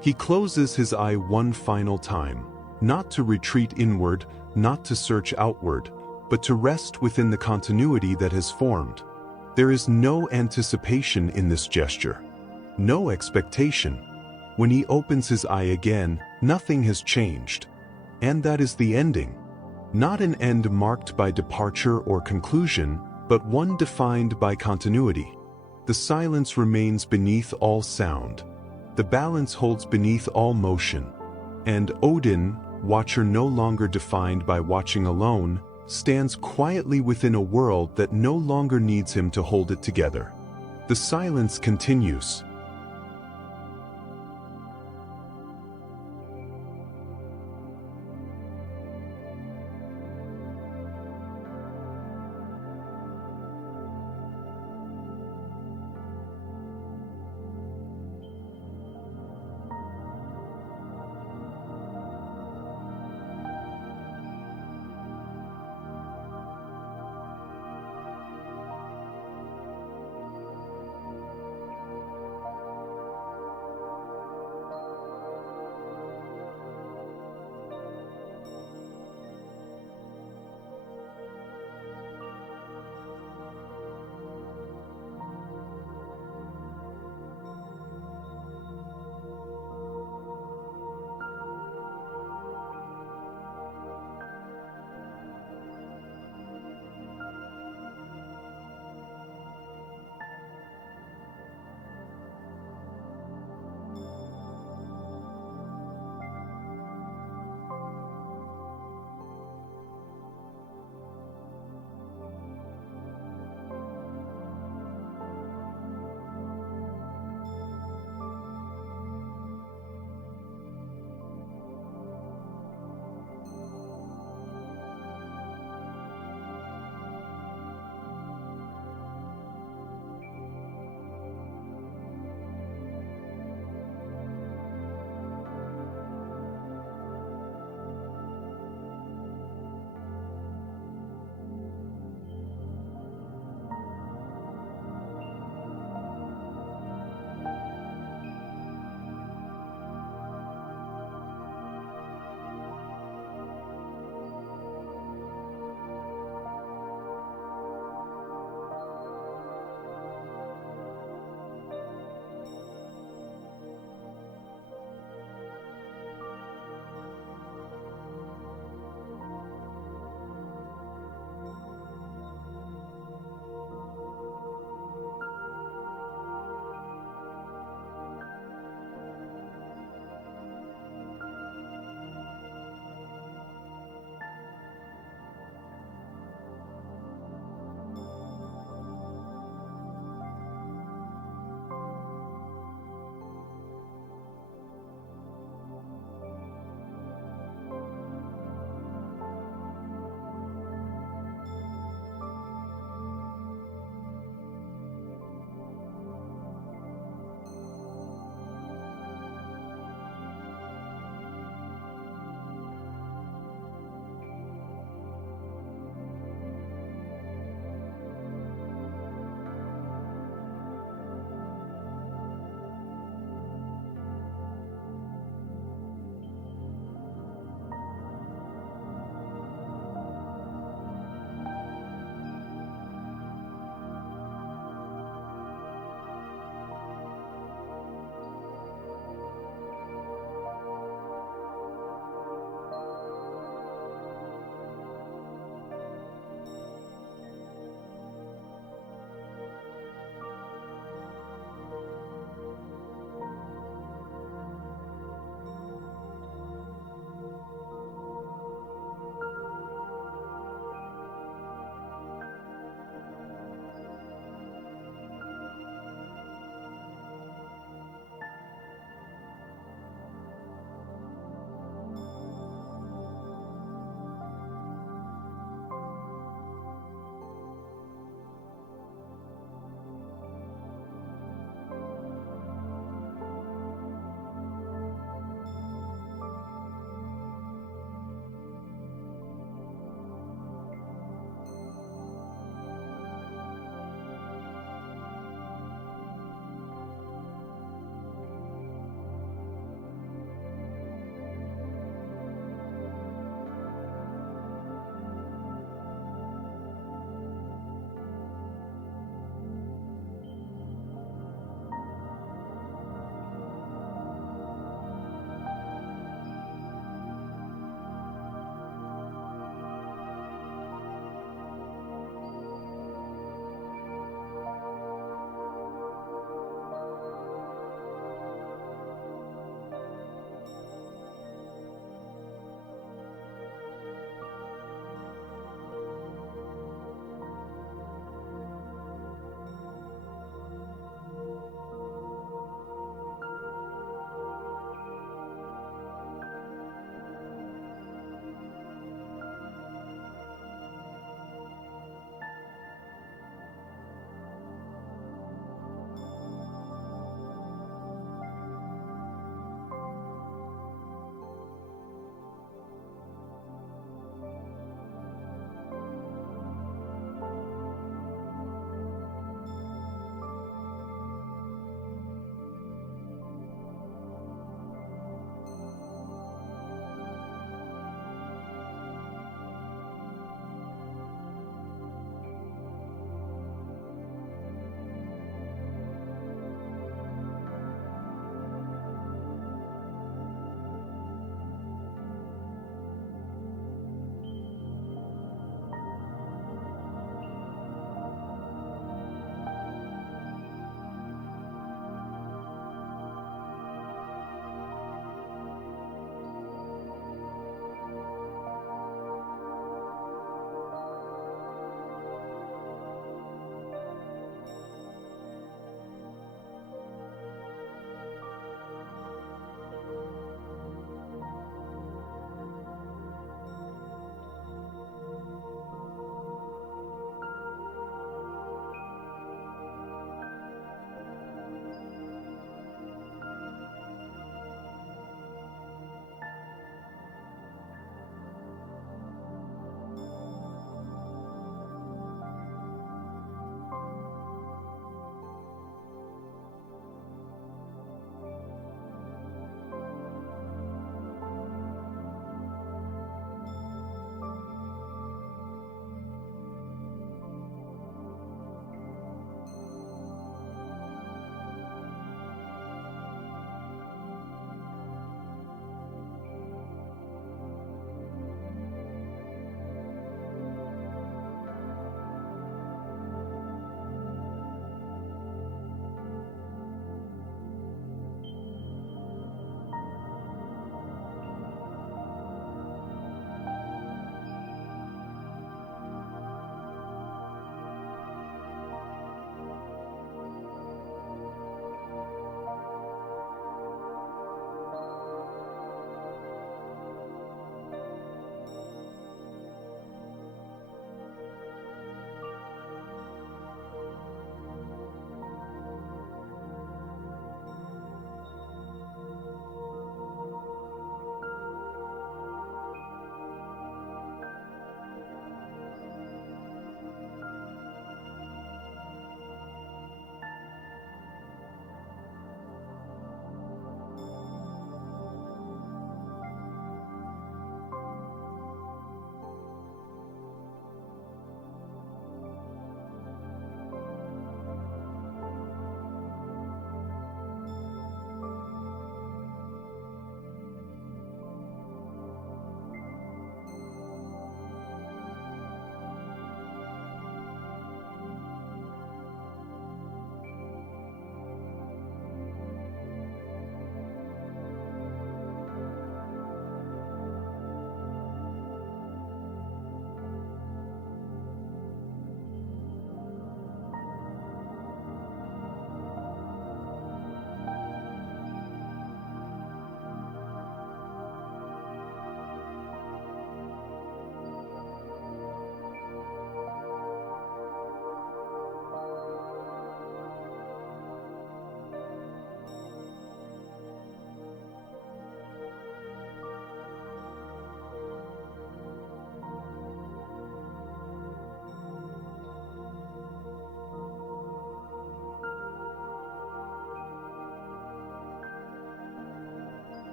He closes his eye one final time, not to retreat inward, not to search outward, but to rest within the continuity that has formed. There is no anticipation in this gesture, no expectation. When he opens his eye again, nothing has changed. And that is the ending. Not an end marked by departure or conclusion, but one defined by continuity. The silence remains beneath all sound. The balance holds beneath all motion. And Odin, watcher no longer defined by watching alone, stands quietly within a world that no longer needs him to hold it together. The silence continues.